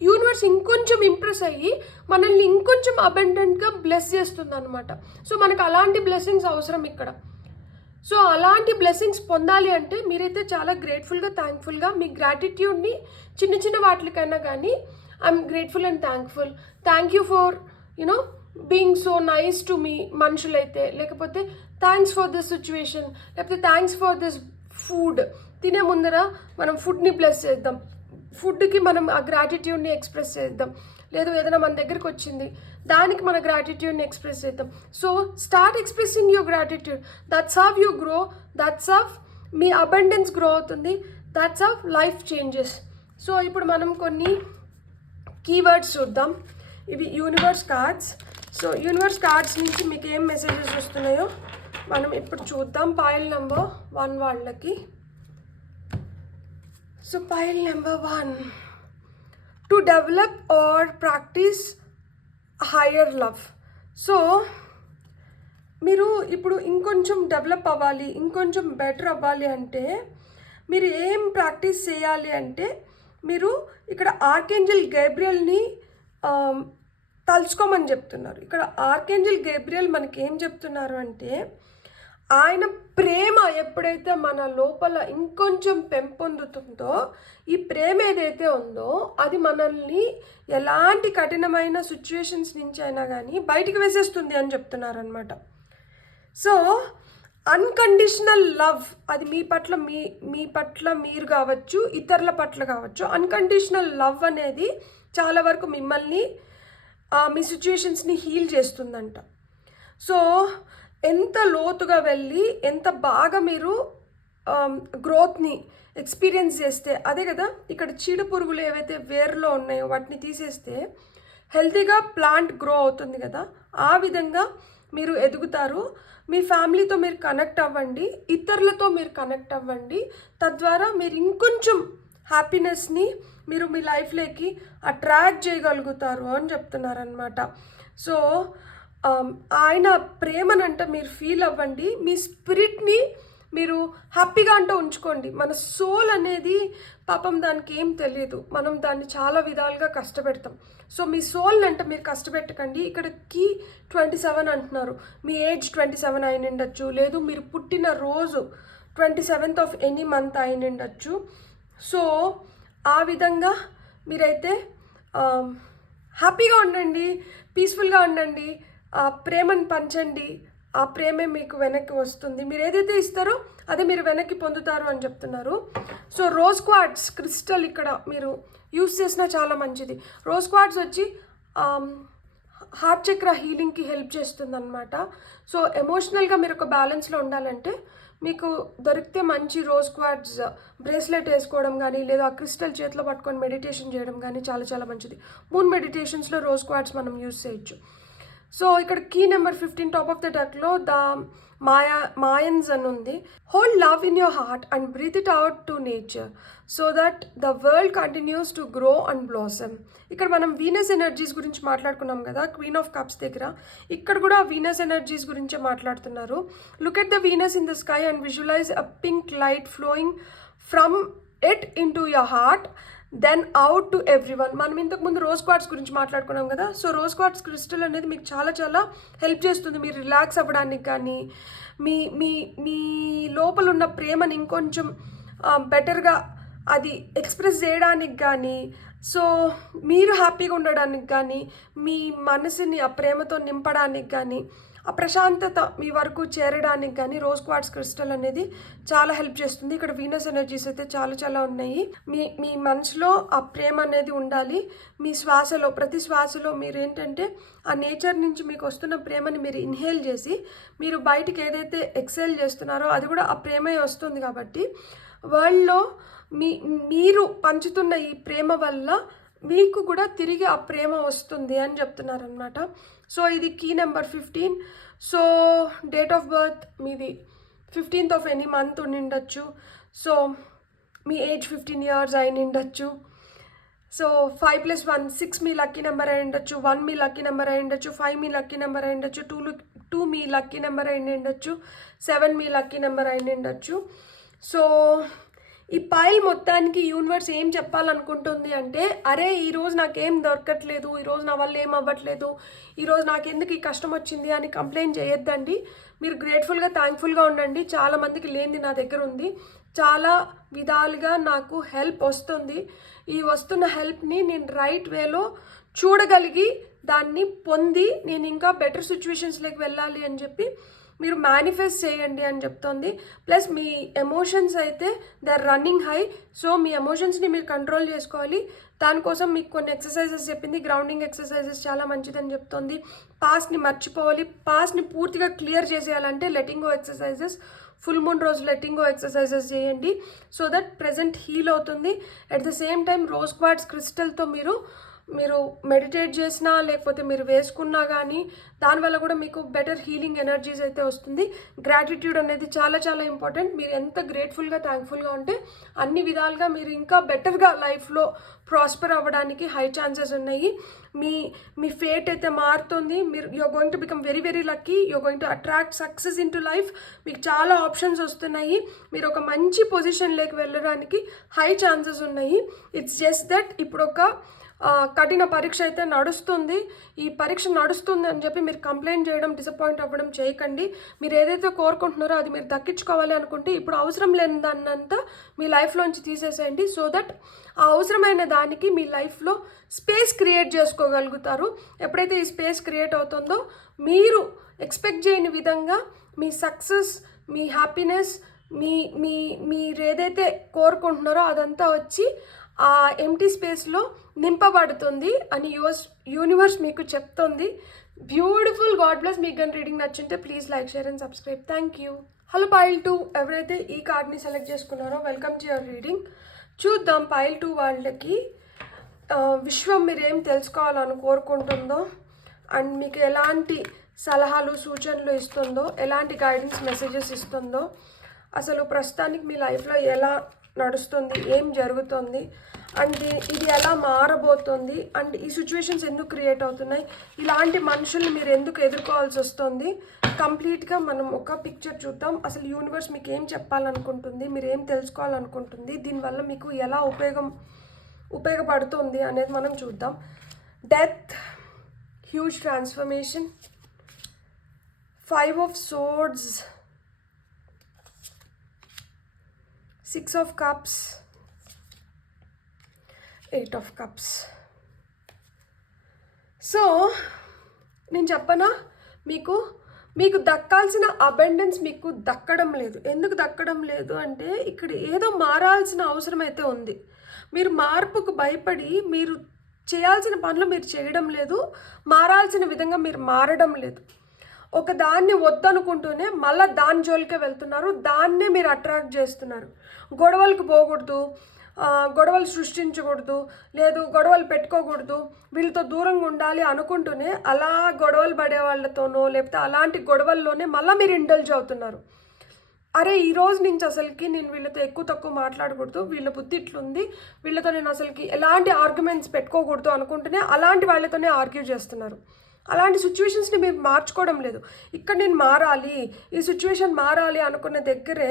యూనివర్స్ ఇంకొంచెం ఇంప్రెస్ అయ్యి మనల్ని ఇంకొంచెం అబెండెంట్గా బ్లెస్ చేస్తుంది అనమాట. సో మనకు అలాంటి బ్లెస్సింగ్స్ అవసరం ఇక్కడ. సో అలాంటి బ్లెస్సింగ్స్ పొందాలి అంటే మీరైతే చాలా గ్రేట్ఫుల్గా థ్యాంక్ఫుల్గా మీ గ్రాటిట్యూడ్ని చిన్న చిన్న వాటికైనా కానీ I'm grateful and thankful, thank you for you know being so nice to me మనుషులైతే, లేకపోతే థ్యాంక్స్ ఫర్ దిస్ సిచ్యువేషన్, లేకపోతే థ్యాంక్స్ ఫర్ దిస్ ఫుడ్. తినే ముందర మనం ఫుడ్ని బ్లెస్ చేద్దాం, ఫుడ్కి మనం ఆ గ్రాటిట్యూడ్ని ఎక్స్ప్రెస్ చేద్దాం. లేదు ఏదైనా మన దగ్గరికి వచ్చింది దానికి మన గ్రాటిట్యూడ్ని ఎక్స్ప్రెస్ చేద్దాం. So start expressing your gratitude. That's how you grow, that's how మీ అబండెన్స్ గ్రో అవుతుంది, that's how life changes. So ఇప్పుడు మనం కొన్ని కీవర్డ్స్ చూద్దాం. ఇవి universe cards. So universe cards నుంచి మీకు ఏం మెసేజెస్ వస్తున్నాయో మనం ఇప్పుడు చూద్దాం. పైల్ నెంబర్ 1 వాళ్ళకి. So pile number 1, to develop or practice higher love. So మీరు ఇప్పుడు ఇంకొంచెం డెవలప్ అవ్వాలి, ఇంకొంచెం బెటర్ అవ్వాలి అంటే మీరు ఏం ప్రాక్టీస్ చేయాలి అంటే మీరు ఇక్కడ ఆర్కేంజల్ గేబ్రియల్ని తలుచుకోమని చెప్తున్నారు. ఇక్కడ ఆర్కేంజల్ గేబ్రియల్ మనకి ఏం చెప్తున్నారు అంటే ఆయన ప్రేమ ఎప్పుడైతే మన లోపల ఇంకొంచెం పెంపొందుతుందో, ఈ ప్రేమ ఏదైతే ఉందో అది మనల్ని ఎలాంటి కఠినమైన సిచ్యువేషన్స్ నుంచి అయినా కానీ బయటికి వేసేస్తుంది అని చెప్తున్నారనమాట. సో అన్కండిషనల్ లవ్ అది మీ పట్ల మీరు కావచ్చు, ఇతరుల పట్ల కావచ్చు. అన్కండిషనల్ లవ్ అనేది చాలా వరకు మిమ్మల్ని మీ సిచ్యువేషన్స్ని హీల్ చేస్తుందంట. సో ఎంత లోతుగా వెళ్ళి ఎంత బాగా మీరు గ్రోత్ని ఎక్స్పీరియన్స్ చేస్తే, అదే కదా ఇక్కడ చీడ పురుగులు ఏవైతే వేర్లో ఉన్నాయో వాటిని తీసేస్తే హెల్తీగా ప్లాంట్ గ్రో అవుతుంది కదా, ఆ విధంగా మీరు ఎదుగుతారు. మీ ఫ్యామిలీతో మీరు కనెక్ట్ అవ్వండి, ఇతరులతో మీరు కనెక్ట్ అవ్వండి. తద్వారా మీరు ఇంకొంచెం హ్యాపీనెస్ని మీరు మీ లైఫ్లోకి అట్రాక్ట్ చేయగలుగుతారు అని చెప్తున్నారనమాట. సో ఆయన ప్రేమనంట మీరు ఫీల్ అవ్వండి, మీ స్పిరిట్ని మీరు హ్యాపీగా అంటూ ఉంచుకోండి. మన సోల్ అనేది పాపం దానికి ఏం తెలియదు, మనం దాన్ని చాలా విధాలుగా కష్టపెడతాం. సో మీ సోల్ని అంటే మీరు కష్టపెట్టకండి. ఇక్కడికి 27 అంటున్నారు, మీ ఏజ్ 27 అయిన ఉండొచ్చు, లేదు మీరు పుట్టిన రోజు 27th of ఎనీ మంత్ అయిన ఉండొచ్చు. సో ఆ విధంగా మీరైతే హ్యాపీగా ఉండండి, పీస్ఫుల్గా ఉండండి, ప్రేమను పంచండి. ఆ ప్రేమే మీకు వెనక్కి వస్తుంది. మీరు ఏదైతే ఇస్తారో అదే మీరు వెనక్కి పొందుతారు అని చెప్తున్నారు. సో రోజ్ క్వార్ట్స్ క్రిస్టల్ ఇక్కడ మీరు యూస్ చేసినా చాలా మంచిది. రోజ్ క్వార్ట్స్ వచ్చి హార్ట్ చక్ర హీలింగ్కి హెల్ప్ చేస్తుంది అనమాట. సో ఎమోషనల్గా మీరు ఒక బ్యాలెన్స్లో ఉండాలంటే మీకు దొరికితే మంచి రోజ్ క్వార్ట్స్ బ్రేస్లెట్ వేసుకోవడం కానీ, లేదా ఆ క్రిస్టల్ చేతిలో పట్టుకొని మెడిటేషన్ చేయడం కానీ చాలా చాలా మంచిది. మూన్ మెడిటేషన్స్లో రోజ్ క్వార్ట్స్ మనం యూస్ చేయొచ్చు. సో ఇక్కడ key number 15 top of the డెక్లో ద మాయన్స్ అని ఉంది. Hold love in your heart and breathe it out to nature so that the world continues to grow and blossom. ఇక్కడ మనం Venus energies గురించి మాట్లాడుకున్నాం కదా క్వీన్ ఆఫ్ కప్స్ దగ్గర, ఇక్కడ కూడా వీనస్ ఎనర్జీస్ గురించే మాట్లాడుతున్నారు. Look at the Venus in the sky and visualize a pink light flowing from it into your heart then out to everyone. మనం ఇంతకుముందు రోజ్ క్వార్ట్స్ గురించి మాట్లాడుకున్నాం కదా. సో రోజ్ క్వార్ట్స్ క్రిస్టల్ అనేది మీకు చాలా చాలా హెల్ప్ చేస్తుంది మీరు రిలాక్స్ అవ్వడానికి కానీ, మీ మీ మీ లోపల ఉన్న ప్రేమని ఇంకొంచెం బెటర్గా అది ఎక్స్ప్రెస్ చేయడానికి కానీ, సో మీరు హ్యాపీగా ఉండడానికి కానీ, మీ మనసుని ఆ ప్రేమతో నింపడానికి కానీ, ఆ ప్రశాంతత మీ వరకు చేరడానికి కానీ రోజ్ క్వార్ట్స్ క్రిస్టల్ అనేది చాలా హెల్ప్ చేస్తుంది. ఇక్కడ వీనస్ ఎనర్జీస్ అయితే చాలా చాలా ఉన్నాయి. మీ మనసులో ఆ ప్రేమ అనేది ఉండాలి. మీ శ్వాసలో ప్రతి శ్వాసలో మీరు ఏంటంటే ఆ నేచర్ నుంచి మీకు వస్తున్న ప్రేమని మీరు ఇన్హేల్ చేసి మీరు బయటికి ఏదైతే ఎక్సెల్ చేస్తున్నారో అది కూడా ఆ ప్రేమే వస్తుంది. కాబట్టి వరల్డ్లో మీరు పంచుతున్న ఈ ప్రేమ వల్ల మీకు కూడా తిరిగి ఆ ప్రేమ వస్తుంది అని చెప్తున్నారనమాట. సో ఇది key number 15. So date of birth మీది 15th of ఎనీ మంత్ ఉండిండొచ్చు. సో మీ ఏజ్ 15 years అయిన ఉండొచ్చు. సో 5 + 1 6 మీ లక్కీ నెంబర్ అయి ఉండొచ్చు, 1 మీ లక్కీ నెంబర్ అయి ఉండొచ్చు, 5 మీ లక్కీ నెంబర్ అయి ఉండొచ్చు, 2 మీ లక్కీ నెంబర్ అయి ఉండొచ్చు, 7 మీ లక్కీ నెంబర్ అయి ఉండొచ్చు. సో ఈ పైల్ మొత్తానికి యూనివర్స్ ఏం చెప్పాలనుకుంటుంది అంటే, అరే ఈరోజు నాకేం దొరకట్లేదు, ఈరోజు నా వల్ల ఏం అవ్వట్లేదు, ఈరోజు నాకు ఎందుకు ఈ కష్టం వచ్చింది అని కంప్లైంట్ చేయొద్దండి. మీరు గ్రేట్ఫుల్గా థ్యాంక్ఫుల్గా ఉండండి. చాలామందికి లేనిది నా దగ్గర ఉంది. చాలా విధాలుగా నాకు హెల్ప్ వస్తుంది. ఈ వస్తున్న హెల్ప్ని నేను రైట్ వేలో చూడగలిగి దాన్ని పొంది నేను ఇంకా బెటర్ సిచ్యువేషన్స్లోకి వెళ్ళాలి అని చెప్పి మీరు మేనిఫెస్ట్ చేయండి అని చెప్తోంది. ప్లస్ మీ ఎమోషన్స్ అయితే they are running high. So మీ ఎమోషన్స్ని మీరు కంట్రోల్ చేసుకోవాలి. దానికోసం మీకు కొన్ని ఎక్సర్సైజెస్ చెప్పింది. గ్రౌండింగ్ ఎక్సర్సైజెస్ చాలా మంచిదని చెప్తోంది. పాస్ట్ని మర్చిపోవాలి. పాస్ట్ని పూర్తిగా క్లియర్ చేసేయాలంటే letting go exercises, full moon రోజు లెటింగ్ గో ఎక్సర్సైజెస్ చేయండి. సో దట్ ప్రెజెంట్ హీల్ అవుతుంది. At the same time rose quartz క్రిస్టల్తో మీరు మెడిటేట్ చేసినా లేకపోతే మీరు వేసుకున్నా కానీ దానివల్ల కూడా మీకు బెటర్ హీలింగ్ ఎనర్జీస్ అయితే వస్తుంది. గ్రాటిట్యూడ్ అనేది చాలా చాలా ఇంపార్టెంట్. మీరు ఎంత గ్రేట్ఫుల్గా థ్యాంక్ఫుల్గా ఉంటే అన్ని విధాలుగా మీరు ఇంకా బెటర్గా లైఫ్లో ప్రాస్పర్ అవ్వడానికి హై ఛాన్సెస్ ఉన్నాయి. మీ ఫేట్ అయితే మారుతుంది. మీరు you're going to become very very lucky. You're going to attract success into life. మీకు చాలా ఆప్షన్స్ వస్తున్నాయి. మీరు ఒక మంచి పొజిషన్లోకి వెళ్ళడానికి హై ఛాన్సెస్ ఉన్నాయి. ఇట్స్ జస్ట్ దట్ ఇప్పుడు ఒక కఠిన పరీక్ష అయితే నడుస్తుంది. ఈ పరీక్ష నడుస్తుంది అని చెప్పి మీరు కంప్లైంట్ చేయడం, డిసప్పాయింట్ అవ్వడం చేయకండి. మీరు ఏదైతే కోరుకుంటున్నారో అది మీరు దక్కించుకోవాలి అనుకుంటే ఇప్పుడు అవసరం లేని దాన్నంతా మీ లైఫ్లోంచి తీసేసేయండి. సో దట్ ఆ అవసరమైన దానికి మీ లైఫ్లో స్పేస్ క్రియేట్ చేసుకోగలుగుతారు. ఎప్పుడైతే ఈ స్పేస్ క్రియేట్ అవుతుందో మీరు ఎక్స్పెక్ట్ చేయని విధంగా మీ సక్సెస్, మీ హ్యాపీనెస్, మీరు ఏదైతే కోరుకుంటున్నారో అదంతా వచ్చి ఆ ఎంటీ స్పేస్లో నింపబడుతుంది అని యూనివర్స్ మీకు చెప్తుంది. బ్యూటిఫుల్. God bless. మీకు కానీ రీడింగ్ నచ్చుంటే please like, share and subscribe. Thank you. Hello pile 2 ఎవరైతే ఈ కార్డ్ని సెలెక్ట్ చేసుకున్నారో వెల్కమ్ టు యువర్ రీడింగ్. చూద్దాం పైల్ 2 వాళ్ళకి విశ్వం మీరు ఏం తెలుసుకోవాలని కోరుకుంటుందో అండ్ మీకు ఎలాంటి సలహాలు సూచనలు ఇస్తుందో, ఎలాంటి గైడెన్స్ మెసేజెస్ ఇస్తుందో, అసలు ప్రస్తుతానికి మీ లైఫ్లో ఎలా నడుస్తుంది, ఏం జరుగుతుంది అండ్ ఇది ఎలా మారబోతుంది అండ్ ఈ సిచ్యువేషన్స్ ఎందుకు క్రియేట్ అవుతున్నాయి, ఇలాంటి మనుషుల్ని మీరు ఎందుకు ఎదుర్కోవాల్సి వస్తుంది, కంప్లీట్గా మనం ఒక పిక్చర్ చూద్దాం. అసలు యూనివర్స్ మీకు ఏం చెప్పాలనుకుంటుంది, మీరు ఏం తెలుసుకోవాలనుకుంటుంది, దీనివల్ల మీకు ఎలా ఉపయోగపడుతుంది అనేది మనం చూద్దాం. Death, huge transformation, 5 of swords, 6 of cups, 8 of cups. So నేను చెప్పనా, మీకు దక్కాల్సిన అబెండెన్స్ మీకు దక్కడం లేదు. ఎందుకు దక్కడం లేదు అంటే ఇక్కడ ఏదో మారాల్సిన అవసరం అయితే ఉంది. మీరు మార్పుకు భయపడి మీరు చేయాల్సిన పనులు మీరు చేయడం లేదు, మారాల్సిన విధంగా మీరు మారడం లేదు. ఒక దాన్ని వద్దనుకుంటూనే మళ్ళీ దాని జోలికే వెళ్తున్నారు, దాన్నే మీరు అట్రాక్ట్ చేస్తున్నారు. గొడవలకు పోకూడదు, గొడవలు సృష్టించకూడదు, లేదు గొడవలు పెట్టుకోకూడదు, వీళ్ళతో దూరంగా ఉండాలి అనుకుంటూనే అలా గొడవలు పడే వాళ్ళతోనో లేకపోతే అలాంటి గొడవల్లోనే మళ్ళీ మీరు ఇండల్జ్ అవుతున్నారు. అరే ఈరోజు నుంచి అసలుకి నేను వీళ్ళతో ఎక్కువ తక్కువ మాట్లాడకూడదు, వీళ్ళ బుద్ధి ఇట్లుంది, వీళ్ళతో నేను అసలుకి ఎలాంటి ఆర్గ్యుమెంట్స్ పెట్టుకోకూడదు అనుకుంటూనే అలాంటి వాళ్ళతోనే ఆర్గ్యూ చేస్తున్నారు. అలాంటి సిచ్యువేషన్స్ని మీరు మార్చుకోవడం లేదు. ఇక్కడ నేను మారాలి, ఈ సిచ్యువేషన్ మారాలి అనుకున్న దగ్గరే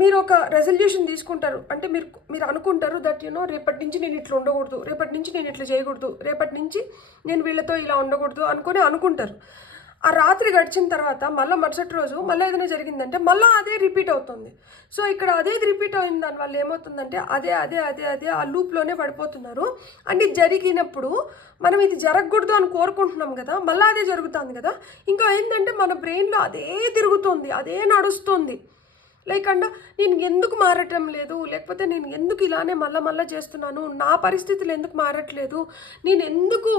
మీరు ఒక రెజల్యూషన్ తీసుకుంటారు. అంటే మీరు అనుకుంటారు దట్ రేపటి నుంచి నేను ఇట్లా ఉండకూడదు, రేపటి నుంచి నేను ఇట్లా చేయకూడదు, రేపటి నుంచి నేను వీళ్ళతో ఇలా ఉండకూడదు అనుకుంటారు. ఆ రాత్రి గడిచిన తర్వాత మళ్ళీ మరుసటి రోజు మళ్ళీ ఏదైనా జరిగిందంటే మళ్ళీ అదే రిపీట్ అవుతుంది. సో ఇక్కడ అదే రిపీట్ అయిన దానివల్ల ఏమవుతుందంటే అదే అదే అదే అదే ఆ లూప్లోనే పడిపోతున్నారు. అంటే జరిగినప్పుడు మనం ఇది జరగకూడదు అని కోరుకుంటున్నాం కదా, మళ్ళీ అదే జరుగుతుంది కదా. ఇంకా ఏంటంటే మన బ్రెయిన్లో అదే తిరుగుతుంది, అదే నడుస్తుంది. లైక్ అంట నేను ఎందుకు మారటం లేదు, లేకపోతే నేను ఎందుకు ఇలానే మళ్ళీ చేస్తున్నాను, నా పరిస్థితులు ఎందుకు మారట్లేదు, నేను ఎందుకు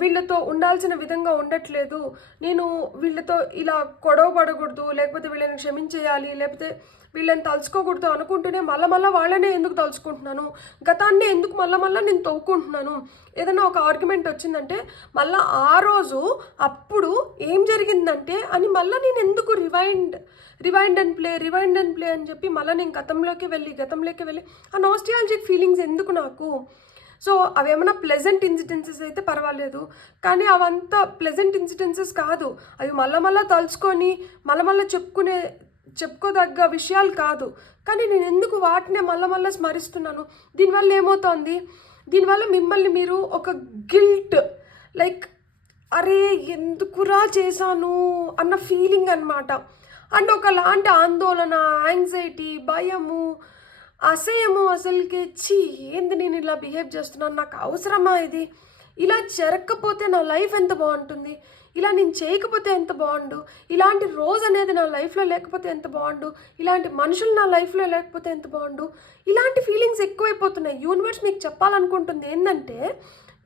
వీళ్ళతో ఉండాల్సిన విధంగా ఉండట్లేదు, నేను వీళ్ళతో ఇలా గొడవ పడకూడదు, లేకపోతే వీళ్ళని క్షమించేయాలి, లేకపోతే వీళ్ళని తలుచుకోకూడదు అనుకుంటూనే మళ్ళీ వాళ్ళనే ఎందుకు తలుచుకుంటున్నాను, గతాన్ని ఎందుకు మళ్ళీ నేను తవ్వుకుంటున్నాను. ఏదైనా ఒక ఆర్గ్యుమెంట్ వచ్చిందంటే మళ్ళీ ఆ రోజు అప్పుడు ఏం జరిగిందంటే అని మళ్ళీ నేను ఎందుకు రివైండ్ అండ్ ప్లే అని చెప్పి మళ్ళీ నేను గతంలోకి వెళ్ళి ఆ నాస్టాల్జిక్ ఫీలింగ్స్ ఎందుకు నాకు. సో అవేమన్నా ప్లెజెంట్ ఇన్సిడెన్సెస్ అయితే పర్వాలేదు, కానీ అవంతా ప్లెజెంట్ ఇన్సిడెన్సెస్ కాదు. అవి మళ్ళా తలుచుకొని మళ్ళా చెప్పుకోదగ్గ విషయాలు కాదు. కానీ నేను ఎందుకు వాటినే మళ్ళా స్మరిస్తున్నాను? దీనివల్ల ఏమవుతోంది, దీనివల్ల మిమ్మల్ని మీరు ఒక గిల్ట్, లైక్ అరే ఎందుకురా చేశాను అన్న ఫీలింగ్ అనమాట. అండ్ ఒకలాంటి ఆందోళన, యాంగ్జైటీ, భయము, అసహ్యము. అసలుకి ఏంది నేను ఇలా బిహేవ్ చేస్తున్నాను, నాకు అవసరమా ఇది, ఇలా జరగకపోతే నా లైఫ్ ఎంత బాగుంటుంది, ఇలా నేను చేయకపోతే ఎంత బాగుండు, ఇలాంటి రోజు అనేది నా లైఫ్లో లేకపోతే ఎంత బాగుండు, ఇలాంటి మనుషులు నా లైఫ్లో లేకపోతే ఎంత బాగుండు, ఇలాంటి ఫీలింగ్స్ ఎక్కువైపోతున్నాయి. యూనివర్స్ మీకు చెప్పాలనుకుంటుంది ఏంటంటే,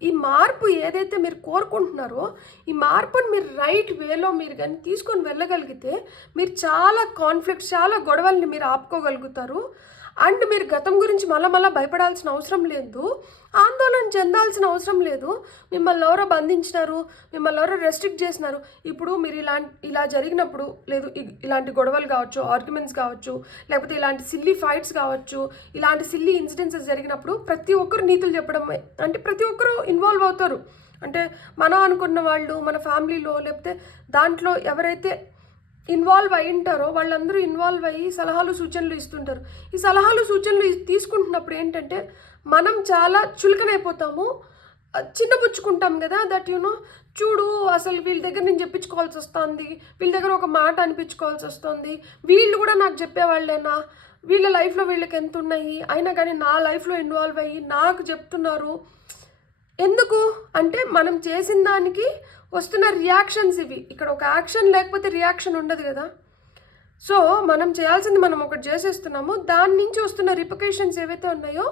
ఈ మార్పు ఏదైతే మీరు కోరుకుంటున్నారో, ఈ మార్పుని మీరు రైట్ వేలో మీరు కానీ తీసుకొని వెళ్ళగలిగితే మీరు చాలా కాన్ఫ్లిక్ట్స్, చాలా గొడవల్ని మీరు ఆపుకోగలుగుతారు. అండ్ మీరు గతం గురించి మళ్ళా భయపడాల్సిన అవసరం లేదు, ఆందోళన చెందాల్సిన అవసరం లేదు. మిమ్మల్ని ఎవరో బంధించినారు, మిమ్మల్ని ఎవరో రెస్ట్రిక్ట్ చేసినారు. ఇప్పుడు మీరు ఇలా జరిగినప్పుడు, లేదు ఇలాంటి గొడవలు కావచ్చు, ఆర్గ్యుమెంట్స్ కావచ్చు, లేకపోతే ఇలాంటి సిల్లీ ఫైట్స్ కావచ్చు, ఇలాంటి సిల్లీ ఇన్సిడెంట్స్ జరిగినప్పుడు ప్రతి ఒక్కరు నీతులు చెప్పడం, అంటే ప్రతి ఒక్కరు ఇన్వాల్వ్ అవుతారు. అంటే మనం అనుకున్న వాళ్ళు మన ఫ్యామిలీలో, లేకపోతే దాంట్లో ఎవరైతే ఇన్వాల్వ్ అయి ఉంటారో వాళ్ళందరూ ఇన్వాల్వ్ అయ్యి సలహాలు సూచనలు ఇస్తుంటారు. ఈ సలహాలు సూచనలు తీసుకుంటున్నప్పుడు ఏంటంటే మనం చాలా చులకనైపోతాము, చిన్నపుచ్చుకుంటాం కదా. దట్ చూడు అసలు వీళ్ళ దగ్గర నేను చెప్పించుకోవాల్సి వస్తుంది, వీళ్ళ దగ్గర ఒక మాట అనిపించుకోవాల్సి వస్తుంది, వీళ్ళు కూడా నాకు చెప్పేవాళ్ళేనా, వీళ్ళ లైఫ్లో వీళ్ళకి ఎంత ఉన్నాయి, అయినా కానీ నా లైఫ్లో ఇన్వాల్వ్ అయ్యి నాకు చెప్తున్నారు. ఎందుకు అంటే మనం చేసిన దానికి వస్తున్న రియాక్షన్స్ ఇవి. ఇక్కడ ఒక యాక్షన్ లేకపోతే రియాక్షన్ ఉండదు కదా. సో మనం చేయాల్సింది మనం ఒకటి చేసేస్తున్నాము, దాని నుంచి వస్తున్న రిపర్కషన్స్ ఏవైతే ఉన్నాయో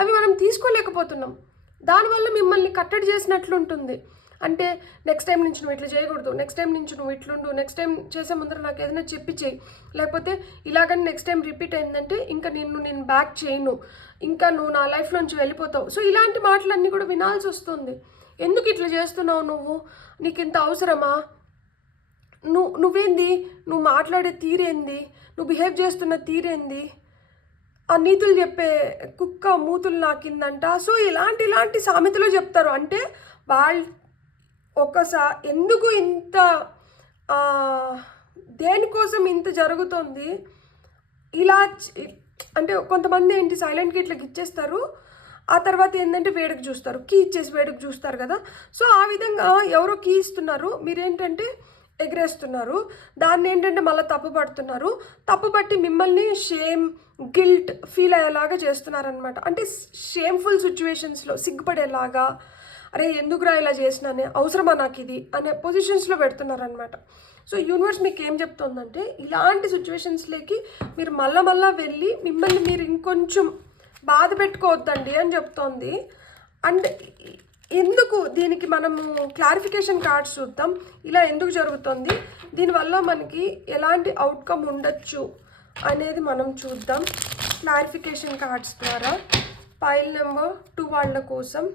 అవి మనం తీసుకోలేకపోతున్నాం. దానివల్ల మిమ్మల్ని కట్టడి చేసినట్లు ఉంటుంది. అంటే నెక్స్ట్ టైం నుంచి నువ్వు ఇట్లా చేయకూడదు, నెక్స్ట్ టైం నుంచి నువ్వు ఇట్లుండు, నెక్స్ట్ టైం చేసే ముందర నాకు ఏదైనా చెప్పి చేయి, లేకపోతే ఇలాగని నెక్స్ట్ టైం రిపీట్ అయిందంటే ఇంకా నేను బ్యాక్ చేయను, ఇంకా నువ్వు నా లైఫ్లోంచి వెళ్ళిపోతావు. సో ఇలాంటి మాటలన్నీ కూడా వినాల్సి వస్తుంది. ఎందుకు ఇట్లా చేస్తున్నావు, నీకు ఇంత అవసరమా, నువ్వేంది, నువ్వు మాట్లాడే తీరేంది, నువ్వు బిహేవ్ చేస్తున్న తీరేంది, ఆ నీతులు చెప్పే కుక్క మూతులు నాకిందంట. సో ఇలాంటి సామెతలు చెప్తారు. అంటే వాళ్ళు ఎందుకు ఇంత దేనికోసం ఇంత జరుగుతుంది ఇలా అంటే కొంతమంది ఏంటి సైలెంట్గా ఇట్లా ఇచ్చేస్తారు, ఆ తర్వాత ఏంటంటే వేడుకు చూస్తారు, కీ ఇచ్చేసి వేడుకు చూస్తారు కదా. సో ఆ విధంగా ఎవరో కీ ఇస్తున్నారు, మీరేంటంటే ఎగరేస్తున్నారు, దాన్ని ఏంటంటే మళ్ళీ తప్పుపట్టి మిమ్మల్ని షేమ్, గిల్ట్ ఫీల్ అయ్యేలాగా చేస్తున్నారనమాట. అంటే షేమ్ఫుల్ సిచ్యువేషన్స్లో సిగ్గుపడేలాగా, అరే ఎందుకురా ఇలా చేసినానే, అవసరమా నాకు ఇది అనే పొజిషన్స్లో పెడుతున్నారనమాట. సో యూనివర్స్ మీకు ఏం చెప్తుందంటే, ఇలాంటి సిచ్యువేషన్స్లోకి మీరు మళ్ళా వెళ్ళి మిమ్మల్ని మీరు ఇంకొంచెం బాధ పెట్టుకోవద్దండి అని చెప్తోంది. అండ్ ఎందుకు దీనికి మనము క్లారిఫికేషన్ కార్డ్స్ చూద్దాం, ఇలా ఎందుకు జరుగుతుంది, దీనివల్ల మనకి ఎలాంటి అవుట్కమ్ ఉండొచ్చు అనేది మనం చూద్దాం క్లారిఫికేషన్ కార్డ్స్ ద్వారా. పైల్ నెంబర్ 2 వాళ్ళ కోసం.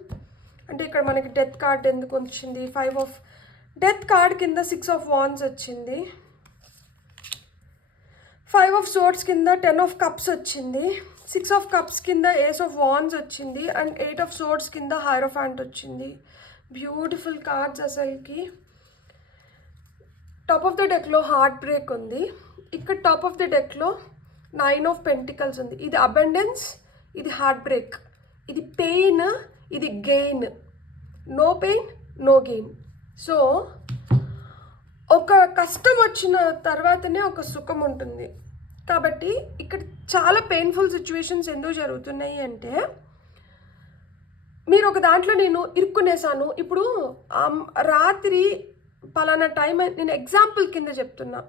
అంటే ఇక్కడ మనకి డెత్ కార్డ్ ఎందుకు వచ్చింది, 5 ఆఫ్ డెత్ కార్డ్ కింద 6 ఆఫ్ వాన్స్ వచ్చింది, 5 ఆఫ్ సోర్డ్స్ కింద 10 ఆఫ్ కప్స్ వచ్చింది, 6 ఆఫ్ కప్స్ కింద ఏస్ ఆఫ్ వాన్స్ వచ్చింది, అండ్ 8 ఆఫ్ సోర్డ్స్ కింద హైరోఫాంట్ వచ్చింది. Beautiful cards. అసలుకి టాప్ ఆఫ్ ద డెక్లో హార్ట్ బ్రేక్ ఉంది, ఇక్కడ టాప్ ఆఫ్ ద డెక్లో 9 ఆఫ్ పెంటికల్స్ ఉంది. ఇది అబండెన్స్, ఇది హార్ట్ బ్రేక్, ఇది పెయిన్, ఇది gain. No pain no gain. So ఒక కష్టం వచ్చిన తర్వాతనే ఒక సుఖం ఉంటుంది. కాబట్టి ఇక్కడ చాలా పెయిన్ఫుల్ సిచ్యువేషన్స్ ఎందుకు జరుగుతున్నాయి అంటే, మీరు ఒక దాంట్లో నేను ఇరుక్కునేసాను. ఇప్పుడు రాత్రి పలానా టైం, నేను ఎగ్జాంపుల్ కింద చెప్తున్నా,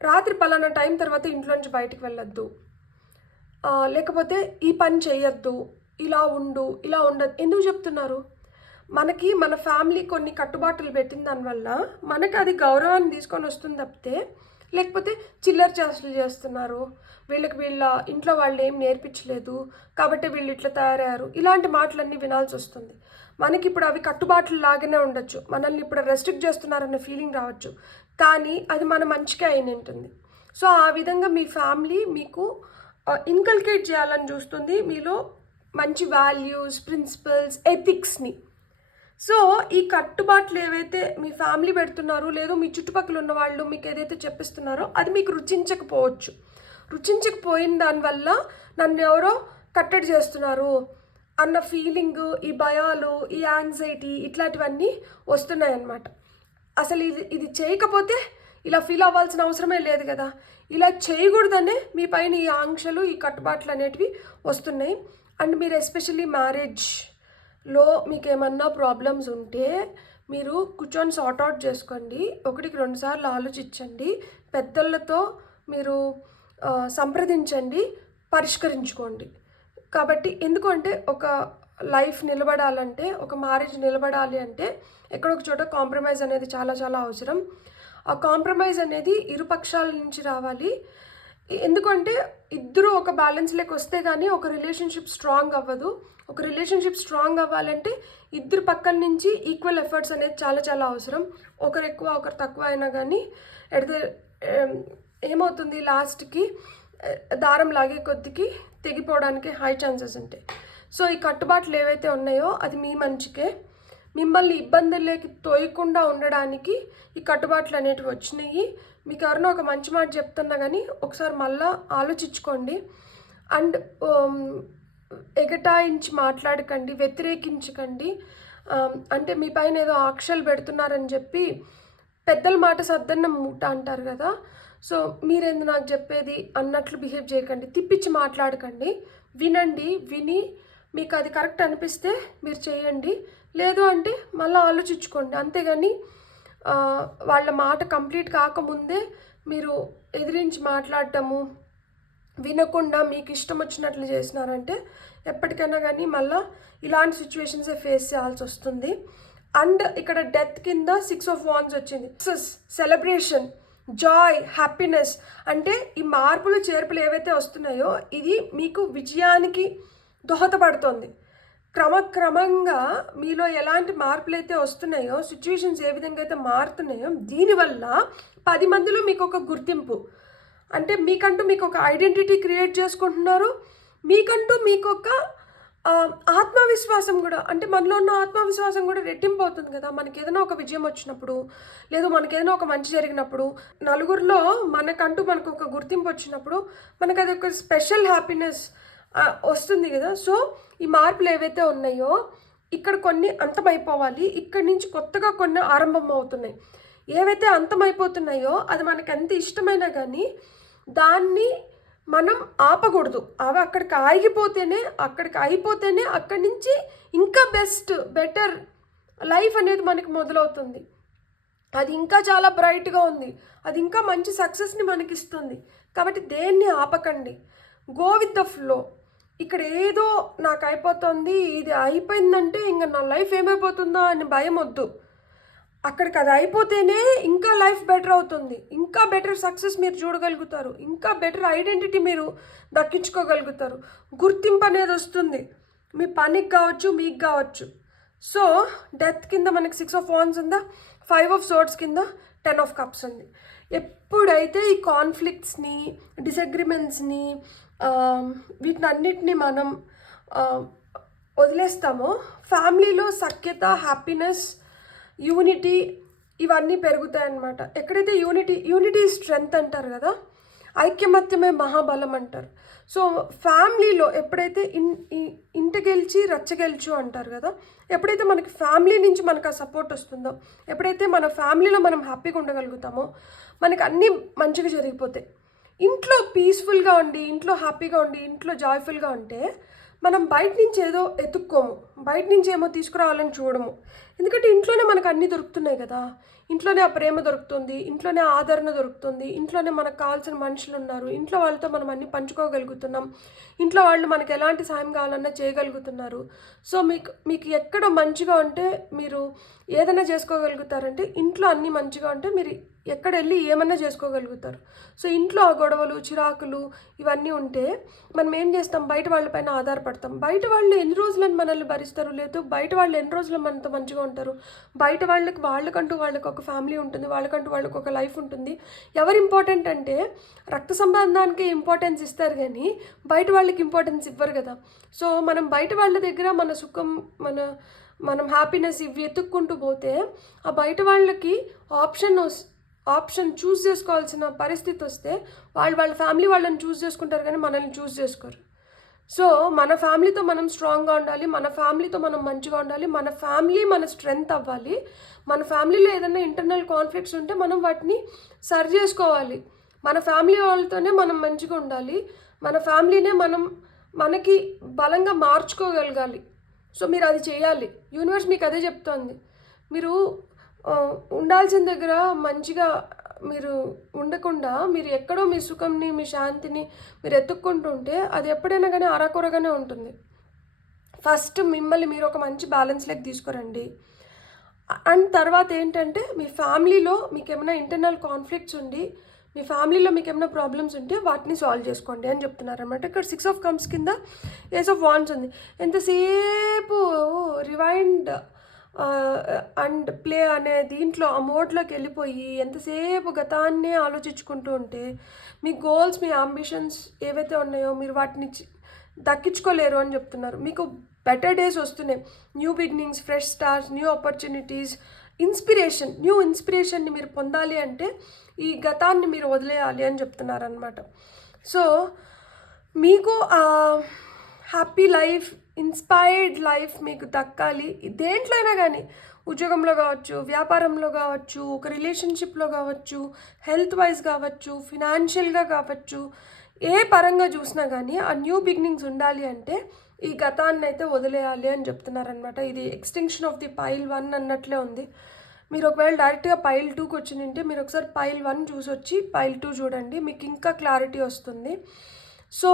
రాత్రి పలానా టైం తర్వాత ఇంట్లోంచి బయటికి వెళ్ళొద్దు, లేకపోతే ఈ పని చేయొద్దు, ఇలా ఉండదు. ఎందుకు చెప్తున్నారు? మనకి మన ఫ్యామిలీ కొన్ని కట్టుబాటులు పెట్టిన దానివల్ల మనకి అది గౌరవాన్ని తీసుకొని వస్తుంది తప్పితే, లేకపోతే చిల్లర చేష్టలు చేస్తున్నారు, వీళ్ళ ఇంట్లో వాళ్ళు ఏం నేర్పించలేదు కాబట్టి వీళ్ళు ఇట్లా తయారయ్యారు, ఇలాంటి మాటలన్నీ వినాల్సి వస్తుంది. మనకి ఇప్పుడు అవి కట్టుబాట్లు లాగానే ఉండొచ్చు, మనల్ని ఇప్పుడు రెస్ట్రిక్ట్ చేస్తున్నారన్న ఫీలింగ్ రావచ్చు, కానీ అది మన మంచిగా అయిన ఉంటుంది. సో ఆ విధంగా మీ ఫ్యామిలీ మీకు ఇన్కల్కేట్ చేయాలని చూస్తుంది, మీలో మంచి వాల్యూస్, ప్రిన్సిపల్స్, ఎథిక్స్ని. సో ఈ కట్టుబాట్లు ఏవైతే మీ ఫ్యామిలీ పెడుతున్నారో, లేదో మీ చుట్టుపక్కల ఉన్న వాళ్ళు మీకు ఏదైతే చెప్పిస్తున్నారో అది మీకు రుచించకపోవచ్చు. రుచించకపోయిన దానివల్ల నన్ను ఎవరో కట్టడి చేస్తున్నారు అన్న ఫీలింగ్, ఈ భయాలు, ఈ యాంగ్జైటీ ఇట్లాంటివన్నీ వస్తున్నాయన్నమాట. అసలు ఇది చేయకపోతే ఇలా ఫీల్ అవ్వాల్సిన అవసరమే లేదు కదా. ఇలా చేయకూడదనే మీ పైన ఈ ఆంక్షలు, ఈ కట్టుబాట్లు అనేటివి వస్తున్నాయి. అండ్ మీరు ఎస్పెషల్లీ మ్యారేజ్లో మీకు ఏమన్నా ప్రాబ్లమ్స్ ఉంటే మీరు కూర్చొని సార్ట్ అవుట్ చేసుకోండి. 1-2 సార్లు ఆలోచించండి, పెద్దలతో మీరు సంప్రదించండి, పరిష్కరించుకోండి. కాబట్టి ఎందుకంటే ఒక లైఫ్ నిలబడాలంటే, ఒక మ్యారేజ్ నిలబడాలి అంటే ఎక్కడొక చోట కాంప్రమైజ్ అనేది చాలా చాలా అవసరం. ఆ కాంప్రమైజ్ అనేది ఇరు పక్షాల నుంచి రావాలి. ఎందుకంటే ఇద్దరు ఒక బ్యాలెన్స్లోకి వస్తే కానీ ఒక రిలేషన్షిప్ స్ట్రాంగ్ అవ్వదు. ఒక రిలేషన్షిప్ స్ట్రాంగ్ అవ్వాలంటే ఇద్దరు పక్కల నుంచి ఈక్వల్ ఎఫర్ట్స్ అనేది చాలా చాలా అవసరం. ఒకరు ఎక్కువ ఒకరు తక్కువ అయినా కానీ ఏమవుతుంది, లాస్ట్కి దారం లాగే కొద్దికి తెగిపోవడానికి హై ఛాన్సెస్ ఉంటాయి. సో ఈ కట్టుబాట్లు ఏవైతే ఉన్నాయో అది మీ మంచికే. మిమ్మల్ని ఇబ్బందుల్లోకి తోయకుండా ఉండడానికి ఈ కట్టుబాట్లు అనేటివి వచ్చినాయి. మీకు ఎవరినో ఒక మంచి మాట చెప్తున్నా కానీ ఒకసారి మళ్ళీ ఆలోచించుకోండి. అండ్ ఎగటాయించి మాట్లాడకండి, వ్యతిరేకించకండి. అంటే మీ పైన ఏదో ఆక్షలు పెడుతున్నారని చెప్పి పెద్దల మాట సద్దన్నం మూట అంటారు కదా. సో మీరేంది నాకు చెప్పేది అన్నట్లు బిహేవ్ చేయకండి, తిప్పించి మాట్లాడకండి. వినండి, విని మీకు అది కరెక్ట్ అనిపిస్తే మీరు చేయండి, లేదు అంటే మళ్ళీ ఆలోచించుకోండి. అంతేగాని వాళ్ళ మాట కంప్లీట్ కాకముందే మీరు ఎదిరించి మాట్లాడటము, వినకుండా మీకు ఇష్టం వచ్చినట్లు చేసినారంటే ఎప్పటికైనా కానీ మళ్ళీ ఇలాంటి సిచ్యువేషన్సే ఫేస్ చేయాల్సి వస్తుంది. అండ్ ఇక్కడ డెత్ కింద 6 of Wands వచ్చింది. Celebration, Joy, happiness. అంటే ఈ మార్పులు చేర్పులు ఏవైతే వస్తున్నాయో ఇది మీకు విజయానికి దోహదపడుతుంది. క్రమక్రమంగా మీలో ఎలాంటి మార్పులు అయితే వస్తున్నాయో, సిచ్యువేషన్స్ ఏ విధంగా అయితే మారుతున్నాయో, దీనివల్ల 10 మందిలో మీకు ఒక గుర్తింపు, అంటే మీకంటూ మీకు ఒక ఐడెంటిటీ క్రియేట్ చేసుకుంటున్నారు. మీకంటూ మీకు ఒక ఆత్మవిశ్వాసం కూడా, అంటే మనలో ఉన్న ఆత్మవిశ్వాసం కూడా రెట్టింపు అవుతుంది కదా. మనకి ఏదైనా ఒక విజయం వచ్చినప్పుడు, లేదు మనకి ఏదైనా ఒక మంచి జరిగినప్పుడు, నలుగురిలో మనకంటూ మనకు ఒక గుర్తింపు వచ్చినప్పుడు మనకు అది ఒక స్పెషల్ హ్యాపీనెస్ వస్తుంది కదా. సో ఈ మార్పులు ఏవైతే ఉన్నాయో ఇక్కడ కొన్ని అంతమైపోవాలి, ఇక్కడి నుంచి కొత్తగా కొన్ని ఆరంభం అవుతున్నాయి. ఏవైతే అంతమైపోతున్నాయో అది మనకు ఎంత ఇష్టమైనా కానీ దాన్ని మనం ఆపకూడదు. అవి అక్కడికి అయిపోతేనే అక్కడి నుంచి ఇంకా బెటర్ లైఫ్ అనేది మనకి మొదలవుతుంది. అది ఇంకా చాలా బ్రైట్గా ఉంది, అది ఇంకా మంచి సక్సెస్ని మనకి ఇస్తుంది. కాబట్టి దేన్ని ఆపకండి, గో విత్ ద ఫ్లో. ఇక్కడ ఏదో నాకు అయిపోతుంది, ఇది అయిపోయిందంటే ఇంకా నా లైఫ్ ఏమైపోతుందో అని భయం వద్దు. అక్కడికి అది అయిపోతేనే ఇంకా లైఫ్ బెటర్ అవుతుంది, ఇంకా బెటర్ సక్సెస్ మీరు చూడగలుగుతారు, ఇంకా బెటర్ ఐడెంటిటీ మీరు దక్కించుకోగలుగుతారు, గుర్తింపు అనేది వస్తుంది మీ పనికి కావచ్చు, మీకు కావచ్చు. సో డెత్ కింద మనకి 6 of Wands ఉందా, 5 of Swords కింద 10 of Cups ఉంది. ఎప్పుడైతే ఈ కాన్ఫ్లిక్ట్స్ని, డిసగ్రిమెంట్స్ని, వీటినన్నిటిని మనం వదిలేస్తామో ఫ్యామిలీలో సఖ్యత, హ్యాపీనెస్, యూనిటీ ఇవన్నీ పెరుగుతాయన్నమాట. ఎక్కడైతే యూనిటీ స్ట్రెంగ్త్ అంటారు కదా, ఐక్యమత్యమే మహాబలం అంటారు. సో ఫ్యామిలీలో ఎప్పుడైతే ఇంటి గెలిచి రచ్చగెలుచు అంటారు కదా, ఎప్పుడైతే మనకి ఫ్యామిలీ నుంచి మనకు ఆ సపోర్ట్ వస్తుందో, ఎప్పుడైతే మన ఫ్యామిలీలో మనం హ్యాపీగా ఉండగలుగుతామో మనకి అన్నీ మంచిగా జరిగిపోతాయి. ఇంట్లో పీస్ఫుల్గా ఉండి, ఇంట్లో హ్యాపీగా ఉండి, ఇంట్లో జాయ్ఫుల్గా ఉంటే మనం బయట నుంచి ఏదో ఎత్తుక్కోము, బయట నుంచి ఏమో తీసుకురావాలని చూడము. ఎందుకంటే ఇంట్లోనే మనకు అన్నీ దొరుకుతున్నాయి కదా. ఇంట్లోనే ఆ ప్రేమ దొరుకుతుంది, ఇంట్లోనే ఆదరణ దొరుకుతుంది, ఇంట్లోనే మనకు కావాల్సిన మనుషులు ఉన్నారు, ఇంట్లో వాళ్ళతో మనం అన్నీ పంచుకోగలుగుతున్నాం, ఇంట్లో వాళ్ళు మనకు ఎలాంటి సాయం కావాలన్నా చేయగలుగుతున్నారు. సో మీకు ఎక్కడ మంచిగా ఉంటే మీరు ఏదైనా చేసుకోగలుగుతారంటే, ఇంట్లో అన్నీ మంచిగా ఉంటే మీరు ఎక్కడ వెళ్ళి ఏమన్నా చేసుకోగలుగుతారు. సో ఇంట్లో ఆ గొడవలు, చిరాకులు ఇవన్నీ ఉంటే మనం ఏం చేస్తాం, బయట వాళ్ళపైన ఆధారపడతాం. బయట వాళ్ళు ఎన్ని రోజులని మనల్ని భరిస్తారు, లేదు బయట వాళ్ళు ఎన్ని రోజులు మనతో మంచిగా ఉంటారు. బయట వాళ్ళకంటూ వాళ్ళకి ఒక ఫ్యామిలీ ఉంటుంది, వాళ్ళకంటూ వాళ్ళకి ఒక లైఫ్ ఉంటుంది. ఎవరు ఇంపార్టెంట్ అంటే రక్త సంబంధానికి ఇంపార్టెన్స్ ఇస్తారు కానీ బయట వాళ్ళకి ఇంపార్టెన్స్ ఇవ్వరు కదా. సో మనం బయట వాళ్ళ దగ్గర మన సుఖం, మనం హ్యాపీనెస్ ఇవి ఎత్తుక్కుంటూ పోతే ఆ బయట వాళ్ళకి ఆప్షన్ చూస్ చేసుకోవాల్సిన పరిస్థితి వస్తే వాళ్ళ ఫ్యామిలీ వాళ్ళని చూస్ చేసుకుంటారు కానీ మనల్ని చూస్ చేసుకోరు. సో మన ఫ్యామిలీతో మనం స్ట్రాంగ్గా ఉండాలి, మన ఫ్యామిలీతో మనం మంచిగా ఉండాలి, మన ఫ్యామిలీ మన స్ట్రెంగ్త్ అవ్వాలి. మన ఫ్యామిలీలో ఏదైనా ఇంటర్నల్ కాన్ఫ్లిక్ట్స్ ఉంటే మనం వాటిని సరి చేసుకోవాలి. మన ఫ్యామిలీ వాళ్ళతోనే మనం మంచిగా ఉండాలి, మన ఫ్యామిలీనే మనకి బలంగా మార్చుకోగలగాలి. సో మీరు అది చేయాలి. యూనివర్స్ మీకు అదే చెప్తోంది. మీరు ఉండాల్సిన దగ్గర మంచిగా మీరు ఉండకుండా మీరు ఎక్కడో మీ సుఖంని, మీ శాంతిని మీరు ఎత్తుక్కుంటుంటే అది ఎప్పుడైనా కానీ అరాకొరగానే ఉంటుంది. ఫస్ట్ మిమ్మల్ని మీరు ఒక మంచి బ్యాలెన్స్లోకి తీసుకురండి. అండ్ తర్వాత ఏంటంటే మీ ఫ్యామిలీలో మీకు ఏమైనా ఇంటర్నల్ కాన్ఫ్లిక్ట్స్ ఉండి మీ ఫ్యామిలీలో మీకు ఏమైనా ప్రాబ్లమ్స్ ఉంటే వాటిని సాల్వ్ చేసుకోండి అని చెప్తున్నారు అనమాట. ఇక్కడ 6 of Cups కింద Ace of Wands ఉంది. ఎంతసేపు రివైండ్ అండ్ ప్లే అనే దీంట్లో ఆ మోడ్లోకి వెళ్ళిపోయి ఎంతసేపు గతాన్నే ఆలోచించుకుంటూ ఉంటే మీ గోల్స్, మీ అంబిషన్స్ ఏవైతే ఉన్నాయో మీరు వాటిని దక్కించుకోలేరు అని చెప్తున్నారు. మీకు బెటర్ డేస్ వస్తున్నాయి. New beginnings, fresh starts, new opportunities, new ఇన్స్పిరేషన్ని మీరు పొందాలి అంటే ఈ గతాన్ని మీరు వదిలేయాలి అని చెప్తున్నారనమాట. సో మీకు హ్యాపీ లైఫ్, ఇన్స్పైర్డ్ లైఫ్ మీకు దక్కాలి. దేంట్లో అయినా కానీ, ఉద్యోగంలో కావచ్చు, వ్యాపారంలో కావచ్చు, ఒక రిలేషన్షిప్లో కావచ్చు, హెల్త్ వైజ్ కావచ్చు, ఫినాన్షియల్గా కావచ్చు, ఏ పరంగా చూసినా కానీ ఆ న్యూ బిగినింగ్స్ ఉండాలి అంటే ఈ గతాన్ని అయితే వదిలేయాలి అని చెప్తున్నారనమాట. ఇది ఎక్స్టెన్షన్ ఆఫ్ ది పైల్ 1 అన్నట్లే ఉంది. మీరు ఒకవేళ డైరెక్ట్గా పైల్ 2కి వచ్చిందంటే మీరు ఒకసారి పైల్ 1 చూసి వచ్చి పైల్ 2 చూడండి, మీకు ఇంకా క్లారిటీ వస్తుంది. సో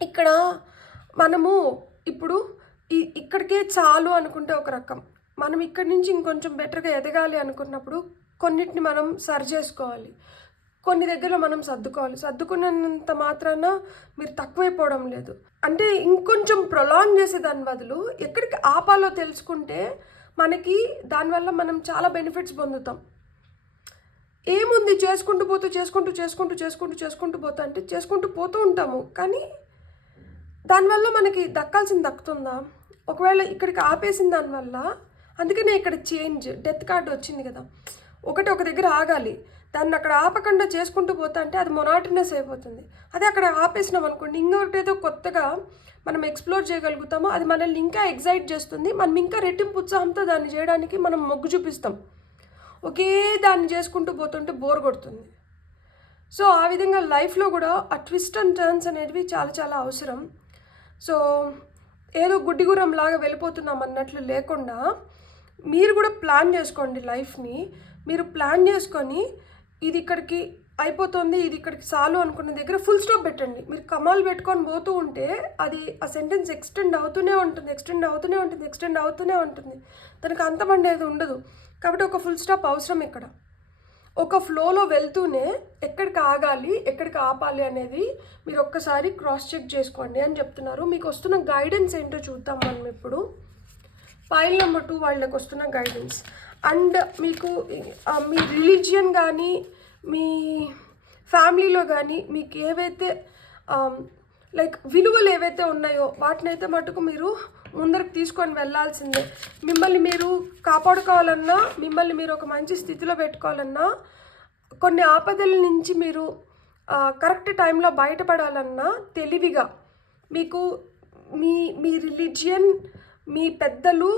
ఇక్కడ మనము ఇప్పుడు ఇక్కడికే చాలు అనుకుంటే ఒక రకం, మనం ఇక్కడి నుంచి ఇంకొంచెం బెటర్గా ఎదగాలి అనుకున్నప్పుడు కొన్నిటిని మనం సరి చేసుకోవాలి, కొన్ని దగ్గర మనం సర్దుకున్నంత మాత్రాన మీరు తక్కువైపోవడం లేదు. అంటే ఇంకొంచెం ప్రొలాంగ్ చేసే దాని బదులు ఎక్కడికి ఆపాలో తెలుసుకుంటే మనకి దానివల్ల మనం చాలా బెనిఫిట్స్ పొందుతాం. ఏముంది, చేసుకుంటూ పోతా అంటే చేసుకుంటూ పోతూ ఉంటాము, కానీ దానివల్ల మనకి దక్కాల్సింది దక్కుతుందా? ఒకవేళ ఇక్కడికి ఆపేసిన దానివల్ల, అందుకనే ఇక్కడ డెత్ కార్డు వచ్చింది కదా, ఒక దగ్గర ఆగాలి. దాన్ని అక్కడ ఆపకుండా చేసుకుంటూ పోతా అంటే అది మొనాటినెస్ అయిపోతుంది. అదే అక్కడ ఆపేసినాం అనుకోండి, ఇంకొకటేదో కొత్తగా మనం ఎక్స్ప్లోర్ చేయగలుగుతామో అది మనల్ని ఇంకా ఎగ్జైట్ చేస్తుంది. మనం ఇంకా రెట్టింపు ఉత్సాహంతో దాన్ని చేయడానికి మనం మొగ్గు చూపిస్తాం. ఒకే దాన్ని చేసుకుంటూ పోతుంటే బోర్ కొడుతుంది. సో ఆ విధంగా లైఫ్లో కూడా ఆ ట్విస్ట్ అండ్ టర్న్స్ అనేవి చాలా చాలా అవసరం. సో ఏదో గుడ్డిగురం లాగా వెళ్ళిపోతున్నాం అన్నట్లు లేకుండా మీరు కూడా ప్లాన్ చేసుకోండి లైఫ్ని. మీరు ప్లాన్ చేసుకొని ఇది ఇక్కడికి అయిపోతుంది, ఇది ఇక్కడికి చాలు అనుకున్న దగ్గర ఫుల్ స్టాప్ పెట్టండి. మీరు కమాలు పెట్టుకొని పోతూ ఉంటే అది ఆ సెంటెన్స్ ఎక్స్టెండ్ అవుతూనే ఉంటుంది. దానికి అంతమండేది ఉండదు. కాబట్టి ఒక ఫుల్ స్టాప్ అవసరం. ఇక్కడ ఒక ఫ్లోలో వెళ్తూనే ఎక్కడికి ఆగాలి, ఎక్కడికి ఆపాలి అనేది మీరు ఒక్కసారి క్రాస్ చెక్ చేసుకోండి అని చెప్తున్నారు. మీకు వస్తున్న గైడెన్స్ ఏంటో చూద్దాం మనం ఇప్పుడు. పైల్ నెంబర్ 2 వాళ్ళకి వస్తున్న గైడెన్స్. అండ్ మీకు మీ రిలీజియన్ కానీ మీ ఫ్యామిలీలో కానీ మీకు ఏవైతే లైక్ విలువలు ఏవైతే ఉన్నాయో వాటినైతే మటుకు మీరు ముందరకు తీసుకొని వెళ్ళాల్సిందే. మిమ్మల్ని మీరు కాపాడుకోవాలన్నా, మిమ్మల్ని మీరు ఒక మంచి స్థితిలో పెట్టుకోవాలన్నా, కొన్ని ఆపదల నుంచి మీరు కరెక్ట్ టైంలో బయటపడాలన్నా తెలివిగా మీకు మీ రిలీజియన్, మీ పెద్దలు,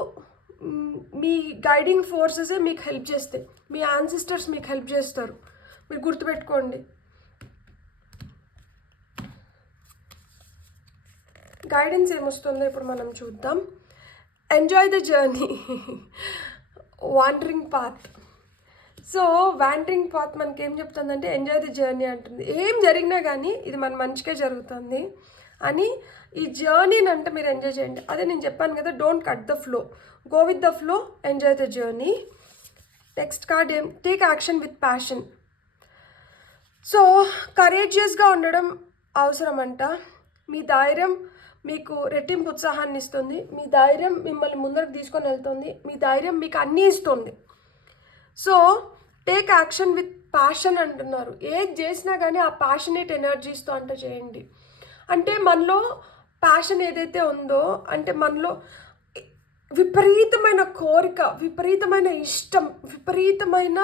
మీ గైడింగ్ ఫోర్సెసే మీకు హెల్ప్ చేస్తాయి. మీ యాన్సిస్టర్స్ మీకు హెల్ప్ చేస్తారు, మీరు గుర్తుపెట్టుకోండి. గైడెన్స్ ఏమొస్తుందో ఇప్పుడు మనం చూద్దాం. Enjoy the journey, wandering path. So wandering path మనకి ఏం చెప్తుందంటే ఎంజాయ్ ద జర్నీ అంటుంది. ఏం జరిగినా కానీ ఇది మన మంచిగా జరుగుతుంది అని ఈ జర్నీని అంటే మీరు ఎంజాయ్ చేయండి. అదే నేను చెప్పాను కదా, don't cut the flow, go with the flow, enjoy the journey. Next card take action with passion. So కరేజియస్గా ఉండడం అవసరమంట. మీ ధైర్యం మీకు రెట్టింపు ఉత్సాహాన్ని ఇస్తుంది. మీ ధైర్యం మిమ్మల్ని ముందరకు తీసుకొని వెళ్తుంది. మీ ధైర్యం మీకు అన్నీ ఇస్తుంది. So take action with passion అంటున్నారు. ఏది చేసినా కానీ ఆ ప్యాషనేట్ ఎనర్జీస్తో అంటే చేయండి. అంటే మనలో ప్యాషన్ ఏదైతే ఉందో, అంటే మనలో విపరీతమైన కోరిక, విపరీతమైన ఇష్టం, విపరీతమైన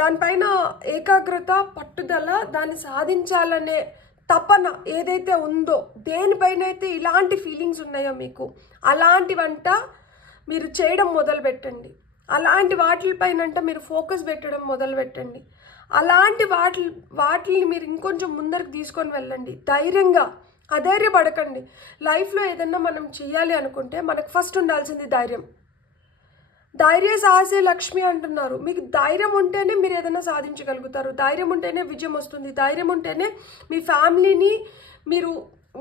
దానిపైన ఏకాగ్రత, పట్టుదల, దాన్ని సాధించాలనే తపన ఏదైతే ఉందో, దేనిపైన అయితే ఇలాంటి ఫీలింగ్స్ ఉన్నాయో మీకు, అలాంటివంట మీరు చేయడం మొదలుపెట్టండి. అలాంటి వాటిపైనంట మీరు ఫోకస్ పెట్టడం మొదలుపెట్టండి. అలాంటి వాటిని మీరు ఇంకొంచెం ముందరికి తీసుకొని వెళ్ళండి. ధైర్యంగా, అధైర్యపడకండి. లైఫ్లో ఏదన్నా మనం చేయాలి అనుకుంటే మనకు ఫస్ట్ ఉండాల్సింది ధైర్యం. ధైర్య సాహసే లక్ష్మి అంటున్నారు. మీకు ధైర్యం ఉంటేనే మీరు ఏదైనా సాధించగలుగుతారు. ధైర్యం ఉంటేనే విజయం వస్తుంది. ధైర్యం ఉంటేనే మీ ఫ్యామిలీని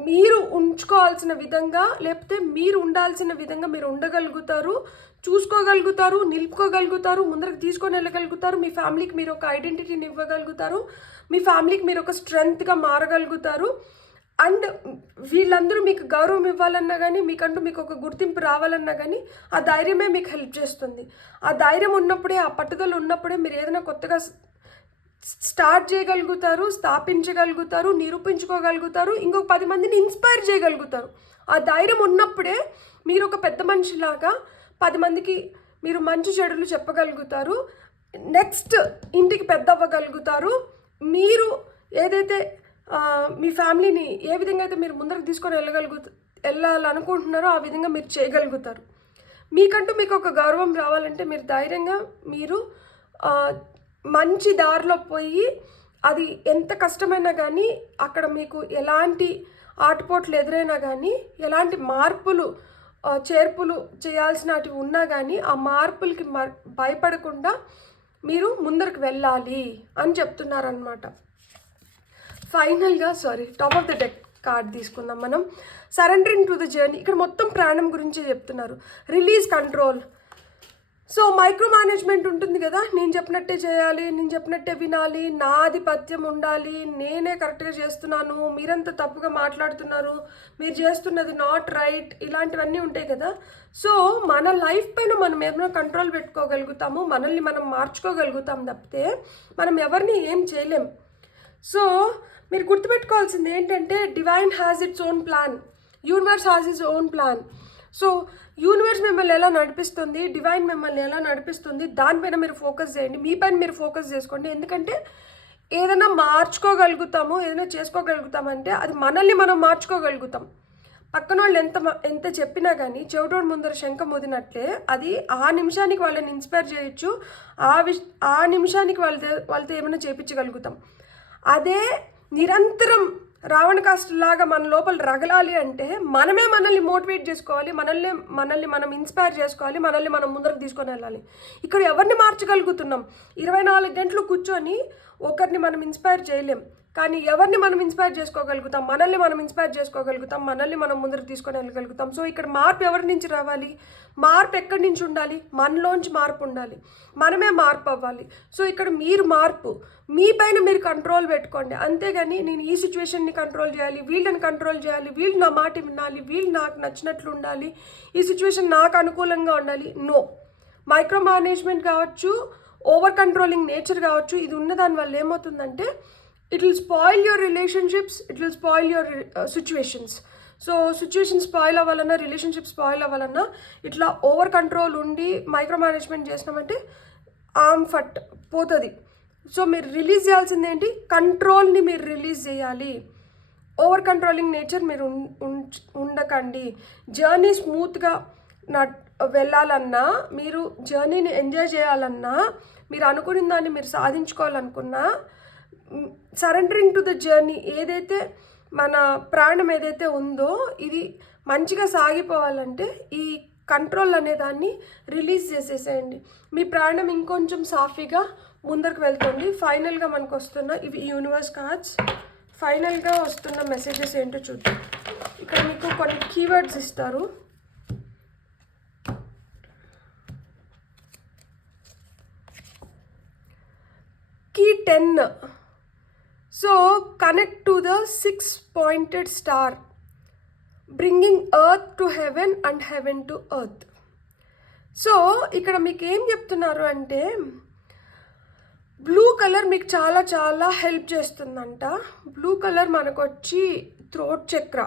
మీరు ఉంచుకోవాల్సిన విధంగా, లేకపోతే మీరు ఉండాల్సిన విధంగా మీరు ఉండగలుగుతారు, చూసుకోగలుగుతారు, నిలుపుకోగలుగుతారు, ముందరకు తీసుకొని వెళ్ళగలుగుతారు. మీ ఫ్యామిలీకి మీరు ఒక ఐడెంటిటీని ఇవ్వగలుగుతారు. మీ ఫ్యామిలీకి మీరు ఒక స్ట్రెంగ్త్గా మారగలుగుతారు. అండ్ వీళ్ళందరూ మీకు గౌరవం ఇవ్వాలన్నా కానీ, మీకు ఒక గుర్తింపు రావాలన్నా కానీ ఆ ధైర్యమే మీకు హెల్ప్ చేస్తుంది. ఆ ధైర్యం ఉన్నప్పుడే, ఆ పట్టుదల ఉన్నప్పుడే మీరు ఏదైనా కొత్తగా స్టార్ట్ చేయగలుగుతారు, స్థాపించగలుగుతారు, నిరూపించుకోగలుగుతారు, ఇంకొక 10 మందిని ఇన్స్పైర్ చేయగలుగుతారు. ఆ ధైర్యం ఉన్నప్పుడే మీరు ఒక పెద్ద మనిషిలాగా 10 మందికి మీరు మంచి చెడులు చెప్పగలుగుతారు. నెక్స్ట్ ఇంటికి పెద్ద అవ్వగలుగుతారు. మీరు ఏదైతే మీ ఫ్యామిలీని ఏ విధంగా అయితే మీరు ముందరకు తీసుకొని వెళ్ళాలనుకుంటున్నారో ఆ విధంగా మీరు చేయగలుగుతారు. మీకంటూ మీకు ఒక గౌరవం రావాలంటే మీరు ధైర్యంగా మీరు మంచి దారిలో పోయి, అది ఎంత కష్టమైనా కానీ, అక్కడ మీకు ఎలాంటి ఆటుపోట్లు ఎదురైనా కానీ, ఎలాంటి మార్పులు చేర్పులు చేయాల్సినవి ఉన్నా కానీ ఆ మార్పులకి భయపడకుండా మీరు ముందరకు వెళ్ళాలి అని చెప్తున్నారనమాట. ఫైనల్గా top of the deck card తీసుకుందాం మనం. Surrendering to the journey. ఇక్కడ మొత్తం ప్రాణం గురించి చెప్తున్నారు. Release control. So micro management ఉంటుంది కదా, నేను చెప్పినట్టే చేయాలి, నేను చెప్పినట్టే వినాలి, నా ఆధిపత్యం ఉండాలి, నేనే కరెక్ట్గా చేస్తున్నాను, మీరంతా తప్పుగా మాట్లాడుతున్నారు, మీరు చేస్తున్నది నాట్ రైట్, ఇలాంటివన్నీ ఉంటాయి కదా. సో మన లైఫ్ పైన మనం ఏమైనా కంట్రోల్ పెట్టుకోగలుగుతాము, మనల్ని మనం మార్చుకోగలుగుతాం తప్పితే మనం ఎవరిని ఏం చేయలేం. సో మీరు గుర్తుపెట్టుకోవాల్సింది ఏంటంటే, divine has its own plan, universe has its own plan. So universe మిమ్మల్ని ఎలా నడిపిస్తుంది, డివైన్ మిమ్మల్ని ఎలా నడిపిస్తుంది, దానిపైన మీరు ఫోకస్ చేయండి. మీ పైన మీరు ఫోకస్ చేసుకోండి. ఎందుకంటే ఏదైనా మార్చుకోగలుగుతాము, ఏదైనా చేసుకోగలుగుతామంటే అది మనల్ని మనం మార్చుకోగలుగుతాం. పక్కన వాళ్ళు ఎంత చెప్పినా కానీ చెవిటోడు ముందర శంఖ ముదినట్లే అది ఆ నిమిషానికి వాళ్ళని ఇన్స్పైర్ చేయొచ్చు, ఆ నిమిషానికి వాళ్ళతో ఏమైనా చేయించగలుగుతాం. అదే నిరంతరం రావణకాష్టలాగా మన లోపల రగలాలి అంటే మనల్ని మోటివేట్ చేసుకోవాలి, మనల్ని మనం ఇన్స్పైర్ చేసుకోవాలి, మనల్ని మనం ముందరకు తీసుకొని వెళ్ళాలి. ఇక్కడ ఎవరిని మార్చగలుగుతున్నాం? 24 గంటలు కూర్చొని ఒకరిని మనం ఇన్స్పైర్ చేయలేం, కానీ ఎవరిని మనం ఇన్స్పైర్ చేసుకోగలుగుతాం? మనల్ని మనం ఇన్స్పైర్ చేసుకోగలుగుతాం, మనల్ని మనం ముందరకు తీసుకొని వెళ్ళగలుగుతాం. సో ఇక్కడ మార్పు ఎవరి నుంచి రావాలి? మార్పు ఎక్కడి నుంచి ఉండాలి? మనలోంచి మార్పు ఉండాలి, మనమే మార్పు అవ్వాలి. సో ఇక్కడ మీరు మార్పు, మీ పైన మీరు కంట్రోల్ పెట్టుకోండి. అంతేగాని నేను ఈ సిచ్యువేషన్ని కంట్రోల్ చేయాలి, వీళ్ళని కంట్రోల్ చేయాలి, వీళ్ళు నా మాట వినాలి, వీళ్ళు నాకు నచ్చినట్లు ఉండాలి, ఈ సిచ్యువేషన్ నాకు అనుకూలంగా ఉండాలి, నో. మైక్రో మేనేజ్మెంట్ కావచ్చు, ఓవర్ కంట్రోలింగ్ నేచర్ కావచ్చు, ఇది ఉన్న దానివల్ల ఏమవుతుందంటే it will spoil your relationships, it will spoil your situations. So situation spoil అవ్వాలన్నా, రిలేషన్షిప్ స్పాయిల్ అవ్వాలన్నా ఇట్లా ఓవర్ కంట్రోల్ ఉండి మైక్రో మేనేజ్మెంట్ చేసినామంటే ఫట్ పోతుంది. సో మీరు రిలీజ్ చేయాల్సింది ఏంటి? కంట్రోల్ని మీరు రిలీజ్ చేయాలి. ఓవర్ కంట్రోలింగ్ నేచర్ మీరు ఉండకండి. జర్నీ స్మూత్గా వెళ్ళాలన్నా, మీరు జర్నీని ఎంజాయ్ చేయాలన్నా, మీరు అనుకున్న దాన్ని మీరు సాధించుకోవాలనుకున్నా, సరెండరింగ్ టు ద జర్నీ, ఏదైతే మన ప్రాణం ఏదైతే ఉందో ఇది మంచిగా సాగిపోవాలంటే ఈ కంట్రోల్ అనే దాన్ని రిలీజ్ చేసేసేయండి. మీ ప్రాణం ఇంకొంచెం సాఫీగా ముందరకు వెళ్తుంది. ఫైనల్గా మనకు వస్తున్న ఇవి యూనివర్స్ కార్డ్స్. ఫైనల్గా వస్తున్న మెసేజెస్ ఏంటో చూద్దాం. ఇక్కడ మీకు కొన్ని కీవర్డ్స్ ఇస్తారు. 10. So connect to the 6-pointed star, bringing earth to heaven and heaven to earth. So ఇక్కడ మీకు ఏం చెప్తున్నారు అంటే బ్లూ కలర్ మీకు చాలా చాలా హెల్ప్ చేస్తుందంట. బ్లూ కలర్ మనకు వచ్చి థ్రోట్ చక్ర.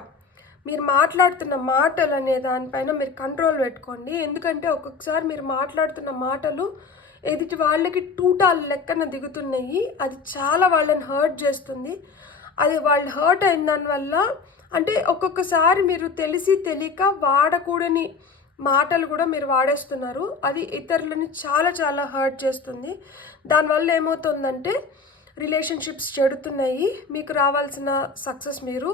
మీరు మాట్లాడుతున్న మాటలు అనే దానిపైన మీరు కంట్రోల్ పెట్టుకోండి. ఎందుకంటే ఒక్కొక్కసారి మీరు మాట్లాడుతున్న మాటలు ఎదుటి వాళ్ళకి టూటాలు లెక్కన దిగుతున్నాయి. అది చాలా వాళ్ళని హర్ట్ చేస్తుంది. అది వాళ్ళు హర్ట్ అయిన దానివల్ల అంటే ఒక్కొక్కసారి మీరు తెలిసి తెలియక వాడకూడని మాటలు కూడా మీరు వాడేస్తున్నారు. అది ఇతరులని చాలా చాలా హర్ట్ చేస్తుంది. దానివల్ల ఏమవుతుందంటే రిలేషన్షిప్స్ చెడుతున్నాయి. మీకు రావాల్సిన సక్సెస్ మీరు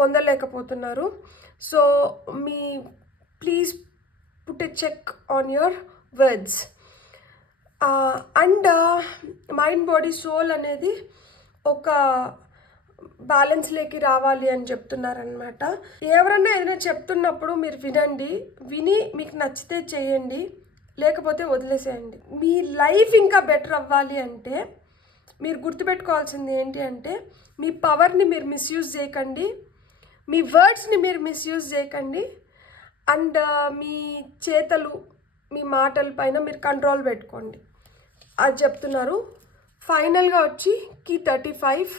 పొందలేకపోతున్నారు. So please put a check on your words. And mind body soul అనేది ఒక బ్యాలెన్స్లోకి రావాలి అని చెప్తున్నారనమాట. ఎవరన్నా ఏదైనా చెప్తున్నప్పుడు మీరు విని మీకు నచ్చితే చేయండి, లేకపోతే వదిలేసేయండి. మీ లైఫ్ ఇంకా బెటర్ అవ్వాలి అంటే మీరు గుర్తుపెట్టుకోవాల్సింది ఏంటి అంటే మీ పవర్ని మీరు మిస్యూజ్ చేయకండి, మీ వర్డ్స్ని మీరు మిస్యూజ్ చేయకండి, అండ్ మీ చేతలు మీ మాటల పైన మీరు కంట్రోల్ పెట్టుకోండి అది చెప్తున్నారు. ఫైనల్గా వచ్చి కీ 35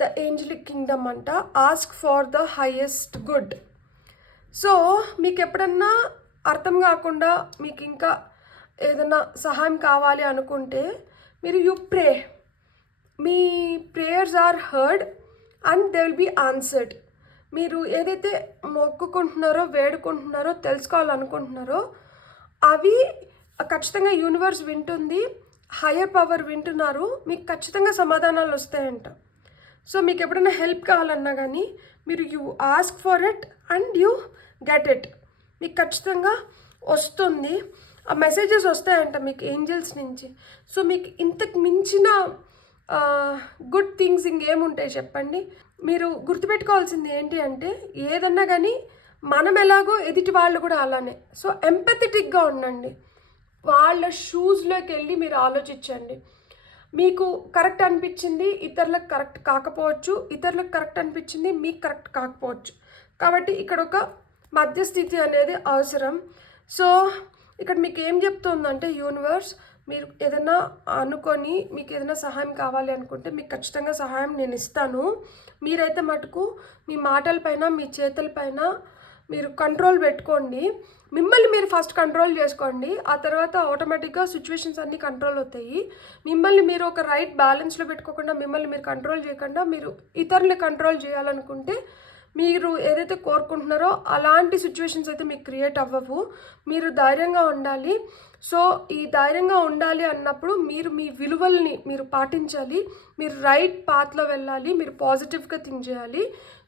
ద ఏంజలిక్ కింగ్డమ్ అంట. Ask for the highest good. So మీకు ఎప్పుడన్నా అర్థం కాకుండా మీకు ఇంకా ఏదైనా సహాయం కావాలి అనుకుంటే మీరు యు ప్రే. మీ prayers are heard and they will be answered. మీరు ఏదైతే మొక్కుకుంటున్నారో వేడుకుంటున్నారో తెలుసుకోవాలనుకుంటున్నారో అవి ఖచ్చితంగా యూనివర్స్ వింటుంది, హయ్యర్ పవర్ వింటున్నారు, మీకు ఖచ్చితంగా సమాధానాలు వస్తాయంట. సో మీకు ఎప్పుడైనా హెల్ప్ కావాలన్నా కానీ మీరు you ask for it and you get it. మీకు ఖచ్చితంగా వస్తుంది. ఆ మెసేజెస్ వస్తాయంట మీకు ఏంజల్స్ నుంచి. సో మీకు ఇంతకు మించిన గుడ్ థింగ్స్ ఇంకేముంటాయి చెప్పండి. మీరు గుర్తుపెట్టుకోవాల్సింది ఏంటి అంటే ఏదన్నా కానీ మనం ఎలాగో ఎదుటి వాళ్ళు కూడా అలానే. సో ఎంపథెటిక్గా ఉండండి. వాళ్ళ షూస్లోకి వెళ్ళి మీరు ఆలోచించండి. మీకు కరెక్ట్ అనిపించింది ఇతరులకు కరెక్ట్ కాకపోవచ్చు, ఇతరులకు కరెక్ట్ అనిపించింది మీకు కరెక్ట్ కాకపోవచ్చు. కాబట్టి ఇక్కడ ఒక మధ్యస్థితి అనేది అవసరం. సో ఇక్కడ మీకు ఏం చెప్తుందంటే యూనివర్స్, మీరు ఏదైనా అనుకొని మీకు ఏదైనా సహాయం కావాలి అనుకుంటే మీకు ఖచ్చితంగా సహాయం నేను ఇస్తాను. మీరైతే మటుకు మీ మాటలపైన మీ చేతులపైన మీరు కంట్రోల్ పెట్టుకోండి. మిమ్మల్ని మీరు ఫస్ట్ కంట్రోల్ చేసుకోండి. ఆ తర్వాత ఆటోమేటిక్గా సిచ్యువేషన్స్ అన్నీ కంట్రోల్ అవుతాయి. మిమ్మల్ని మీరు ఒక రైట్ బ్యాలెన్స్లో పెట్టుకోకుండా మిమ్మల్ని మీరు కంట్రోల్ చేయకుండా మీరు ఇతరులని కంట్రోల్ చేయాలనుకుంటే మీరు ఏదైతే కోరుకుంటున్నారో అలాంటి సిచ్యువేషన్స్ అయితే మీకు క్రియేట్ అవ్వవు. మీరు ధైర్యంగా ఉండాలి. సో ఈ ధైర్యంగా ఉండాలి అన్నప్పుడు మీరు మీ విలువల్ని మీరు పాటించాలి. మీరు రైట్ పాత్లో వెళ్ళాలి. మీరు పాజిటివ్గా థింక్ చేయాలి.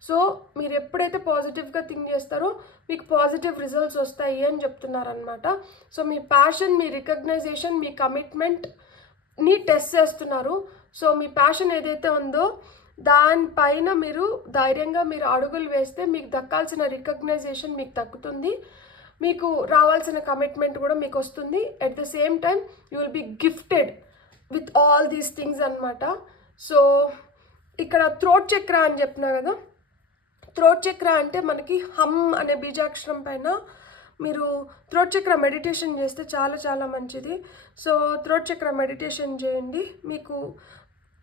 సో మీరు ఎప్పుడైతే పాజిటివ్గా థింక్ చేస్తారో మీకు పాజిటివ్ రిజల్ట్స్ వస్తాయి అని చెప్తున్నారనమాట. సో మీ ప్యాషన్, మీ రికగ్నైజేషన్, మీ కమిట్మెంట్ని టెస్ట్ చేస్తున్నారు. సో మీ ప్యాషన్ ఏదైతే ఉందో దానిపైన మీరు ధైర్యంగా మీరు అడుగులు వేస్తే మీకు దక్కాల్సిన రికగ్నైజేషన్ మీకు దక్కుతుంది. మీకు రావాల్సిన కమిట్మెంట్ కూడా మీకు వస్తుంది. At the same time you will be gifted with all these things అనమాట. సో ఇక్కడ థ్రోట్ చక్ర అని చెప్పినా కదా, థ్రోట్ చక్ర అంటే మనకి హమ్ అనే బీజాక్షరం పైన మీరు థ్రోట్ చక్ర మెడిటేషన్ చేస్తే చాలా చాలా మంచిది. సో థ్రోట్ చక్ర మెడిటేషన్ చేయండి. మీకు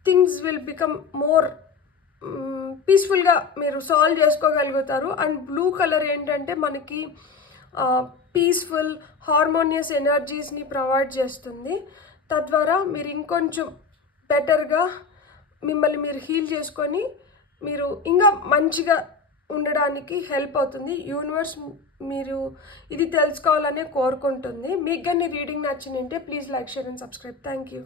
థింగ్స్ విల్ బికమ్ మోర్ పీస్ఫుల్గా మీరు సాల్వ్ చేసుకోగలుగుతారు. అండ్ బ్లూ కలర్ ఏంటంటే మనకి పీస్ఫుల్ హార్మోనియస్ ఎనర్జీస్ని ప్రొవైడ్ చేస్తుంది. తద్వారా మీరు ఇంకొంచెం బెటర్గా మిమ్మల్ని మీరు హీల్ చేసుకొని మీరు ఇంకా మంచిగా ఉండడానికి హెల్ప్ అవుతుంది. యూనివర్స్ మీరు ఇది తెలుసుకోవాలని కోరుకుంటుంది. మీకు కానీ రీడింగ్ నచ్చినంటే please like, share and subscribe. Thank you.